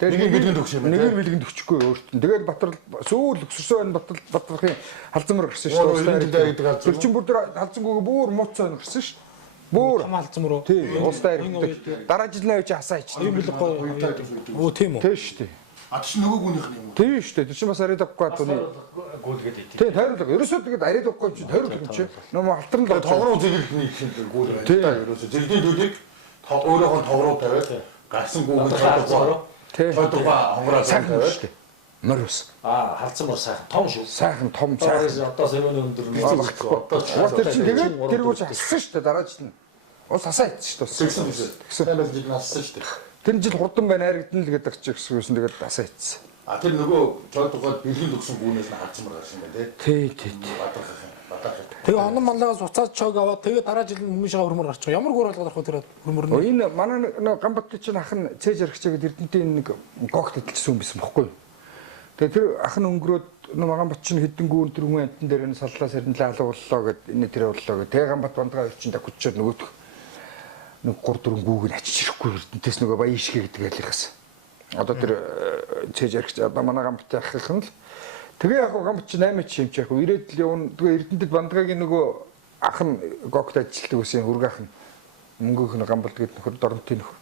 Нэг бэлгэнд өгч юм байна. Нэг бэлгэнд өгчихгүй өөрт нь. Тэгээд Батар сүүл өксөрсөн байна Батрын халзамар гарсан шүү дээ. Тэр чинь бүр тэр халзангүйг бүр мууцсан гарсан шүү дээ. Бүр Том халзам руу. тий, уустай ирдэг. Дараа жилийн авч хасаа ичдэг. Юм бэлэхгүй. Оо тийм үү. Тий шүү дээ. А чи нөгөө гүнийх нь юм уу? Тий шүү дээ. Тэр чинь бас арид авахгүй атууны. гүйлгээд идэв. Тий, тойруулга. Ерөөсөө тэгээд арид авахгүй чи тойруулга юм чи. Нөө халтар л Тогроо зэрэгний ихэнх гүйл байна. Ерөөсө зэрэгний дүлийг өөрөөхөө тогроо тавиад гарсан гүгэн тоодгоо. тий. Тоодгоо хонгороо Сайхан тавиад шүү дээ. Морос. Халзамар сайхан том шүү. Сайхан том сайхан. Одоо сэрүүний өндөр Тэр чинь тэгээд тэр гооч хассан шүү дээ дараа жил нь. Ус хасаа ицсэн шүү дээ. Тэгсэн жиг нассан шүү дээ. Тэр жил хурдан байна харагдана л гэдэг чи гэсэн тэгээд хасаа ицсэн. А тэр нөгөө тоодгоо бэлгэнд өгсөн гүнээс нь халзамар гарсан байна Тий, тий. Бадрах. Тэгээ онон маллагаас уцаад чог аваад тэгээ дараа жил мөнгө шага хөрмөр гарч байгаа. Ямар гур болгоод авах вэ тэр хөрмөр нь? Энэ манай нэг Гамбат чинь ах нь цээж архичаад Эрдэнтийн нэг гогт идэлсэн юм байсан бохгүй юу? Тэгээ тэр ах нь өнгөрөөд Гамбат чинь хэдэн гүүр тэр хүн амтан дээр нь саллаа сэрнлээ алууллаа гэд энэ тэр боллоо гэд тэгээ Гамбат бандгаа өвчин дагчаад нөгөөх нэг 3-4 гүүг нь ачиж ирэхгүй Эрдэнтээс нөгөө баяшгэ гэдэг айлхаас. Одоо тэр цээж архич одоо манай Гамбатын ах нь л тэгээ яг Гамбат чинь 8 ч юм чи яг ирээд л явна. Тэгээ Эрдэнэтэд бандгагийн нөгөө ах нь гогт ажилтдаг гэсэн хургаах нь мөнгөөх нь Гамбат гэдэг нөхөр доронтын нөхөр.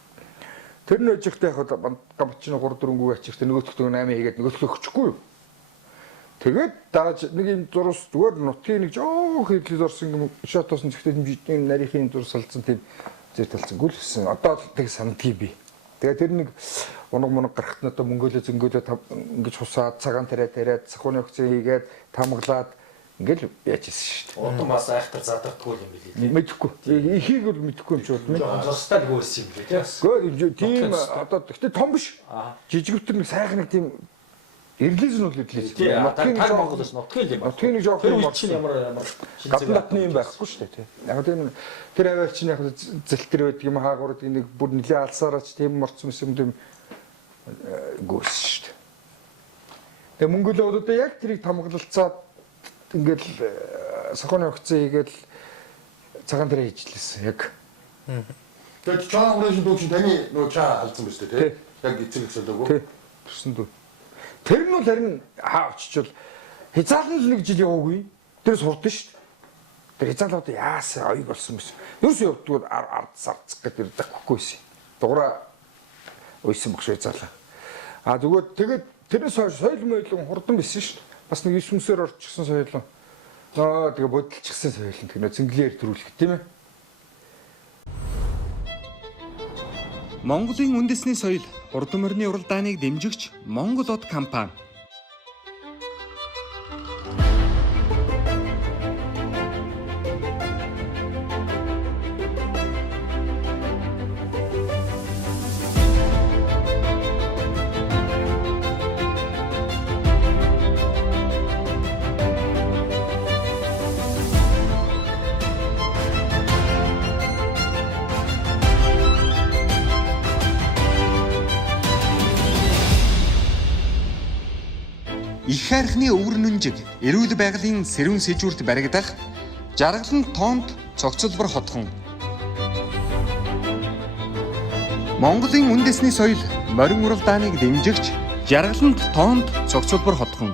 Тэр нь өжигтэй яг Гамбат чинь 3-4 гүүг ачиж тэр нөгөөх 8 хийгээд нөгөөх өчөхгүй юу? Тэгээд дааж нэг юм зурс зүгээр нутгийн нэг жоох хэдлэл орсон юм шатоосон зэгтэй юм нарийнхын зурс салцсан тийм зэр талцсангүй л гэсэн. Одоо л тэг сандгий би. Тэгээ тэр нэг унаг гарахт нь одоо мөнгөлөө зөнгөлөө ингэж хусаад цагаан тариад сахууны өгцөө хийгээд тамглаад ингээл яачсэн шүү дээ. Удамаас айхтар задагдгүй юм билий. Мэдхгүй. Ихийг бол мэдхгүй юм чи бол. Жостай гүйсэн юм билий. Гэхдээ тийм одоо гэхдээ том биш. Жижигвтер нэг сайхан нэг тийм эрлээс нь үл идлээс. Нутгийн Монголоос нутгийн юм. Нутгийн нэг жоох юм чинь ямар гадны натны юм байхгүй шүү дээ тий. Яг тийм тэр аваар чинь яг зэлтэр байдаг юм хаагуурд нэг бүр нэлээ алсаараач тийм морцсон юм гүйс шүү дээ. Тэгээ мөнгөлөө одоо яг тэрийг тамгалалцаад ингээл сахууны өгцөө хийгээл цагаан дээр хийжлээсэн яг. Тэгээд чаан урын дүүч таны нөгөө чаа алдсан биз дээ тий. Яг эцэг гэсэн дөгөө. Тий. Тэрсэн дүү. Тэр нь л харин хаа очичвол хязаалн л нэг жил яваагүй. Тэр сурдсан шүү дээ. Тэр хязаалууд яасан оёг болсон биш. Юусэн явдгууд ард сарцах гэдэг даггүйсэн. Дугаараа уйсан багш хязаалаа. А зүгээр тэгээд тэрнээс хойш соёл мойлон хурдан байсан шүү дээ. Бас нэг 9 мөсөөр орчихсон соёлон. Тэгээ бодолчихсан соёлон тэгнэ зинглээр төрүүлэх тийм ээ. Монголын үндэсний соёл уран морины уралдааныг дэмжигч Монгол Од компани. Их хайрхны өвөр нүнжиг эрүүл байгалийн сэрүүн сэжүүрт баригдах жаргалан тоонд цогцлбор хотхон. Монголын үндэсний соёл морин уралдааныг дэмжигч жаргалан тоонд цогцлбор хотхон.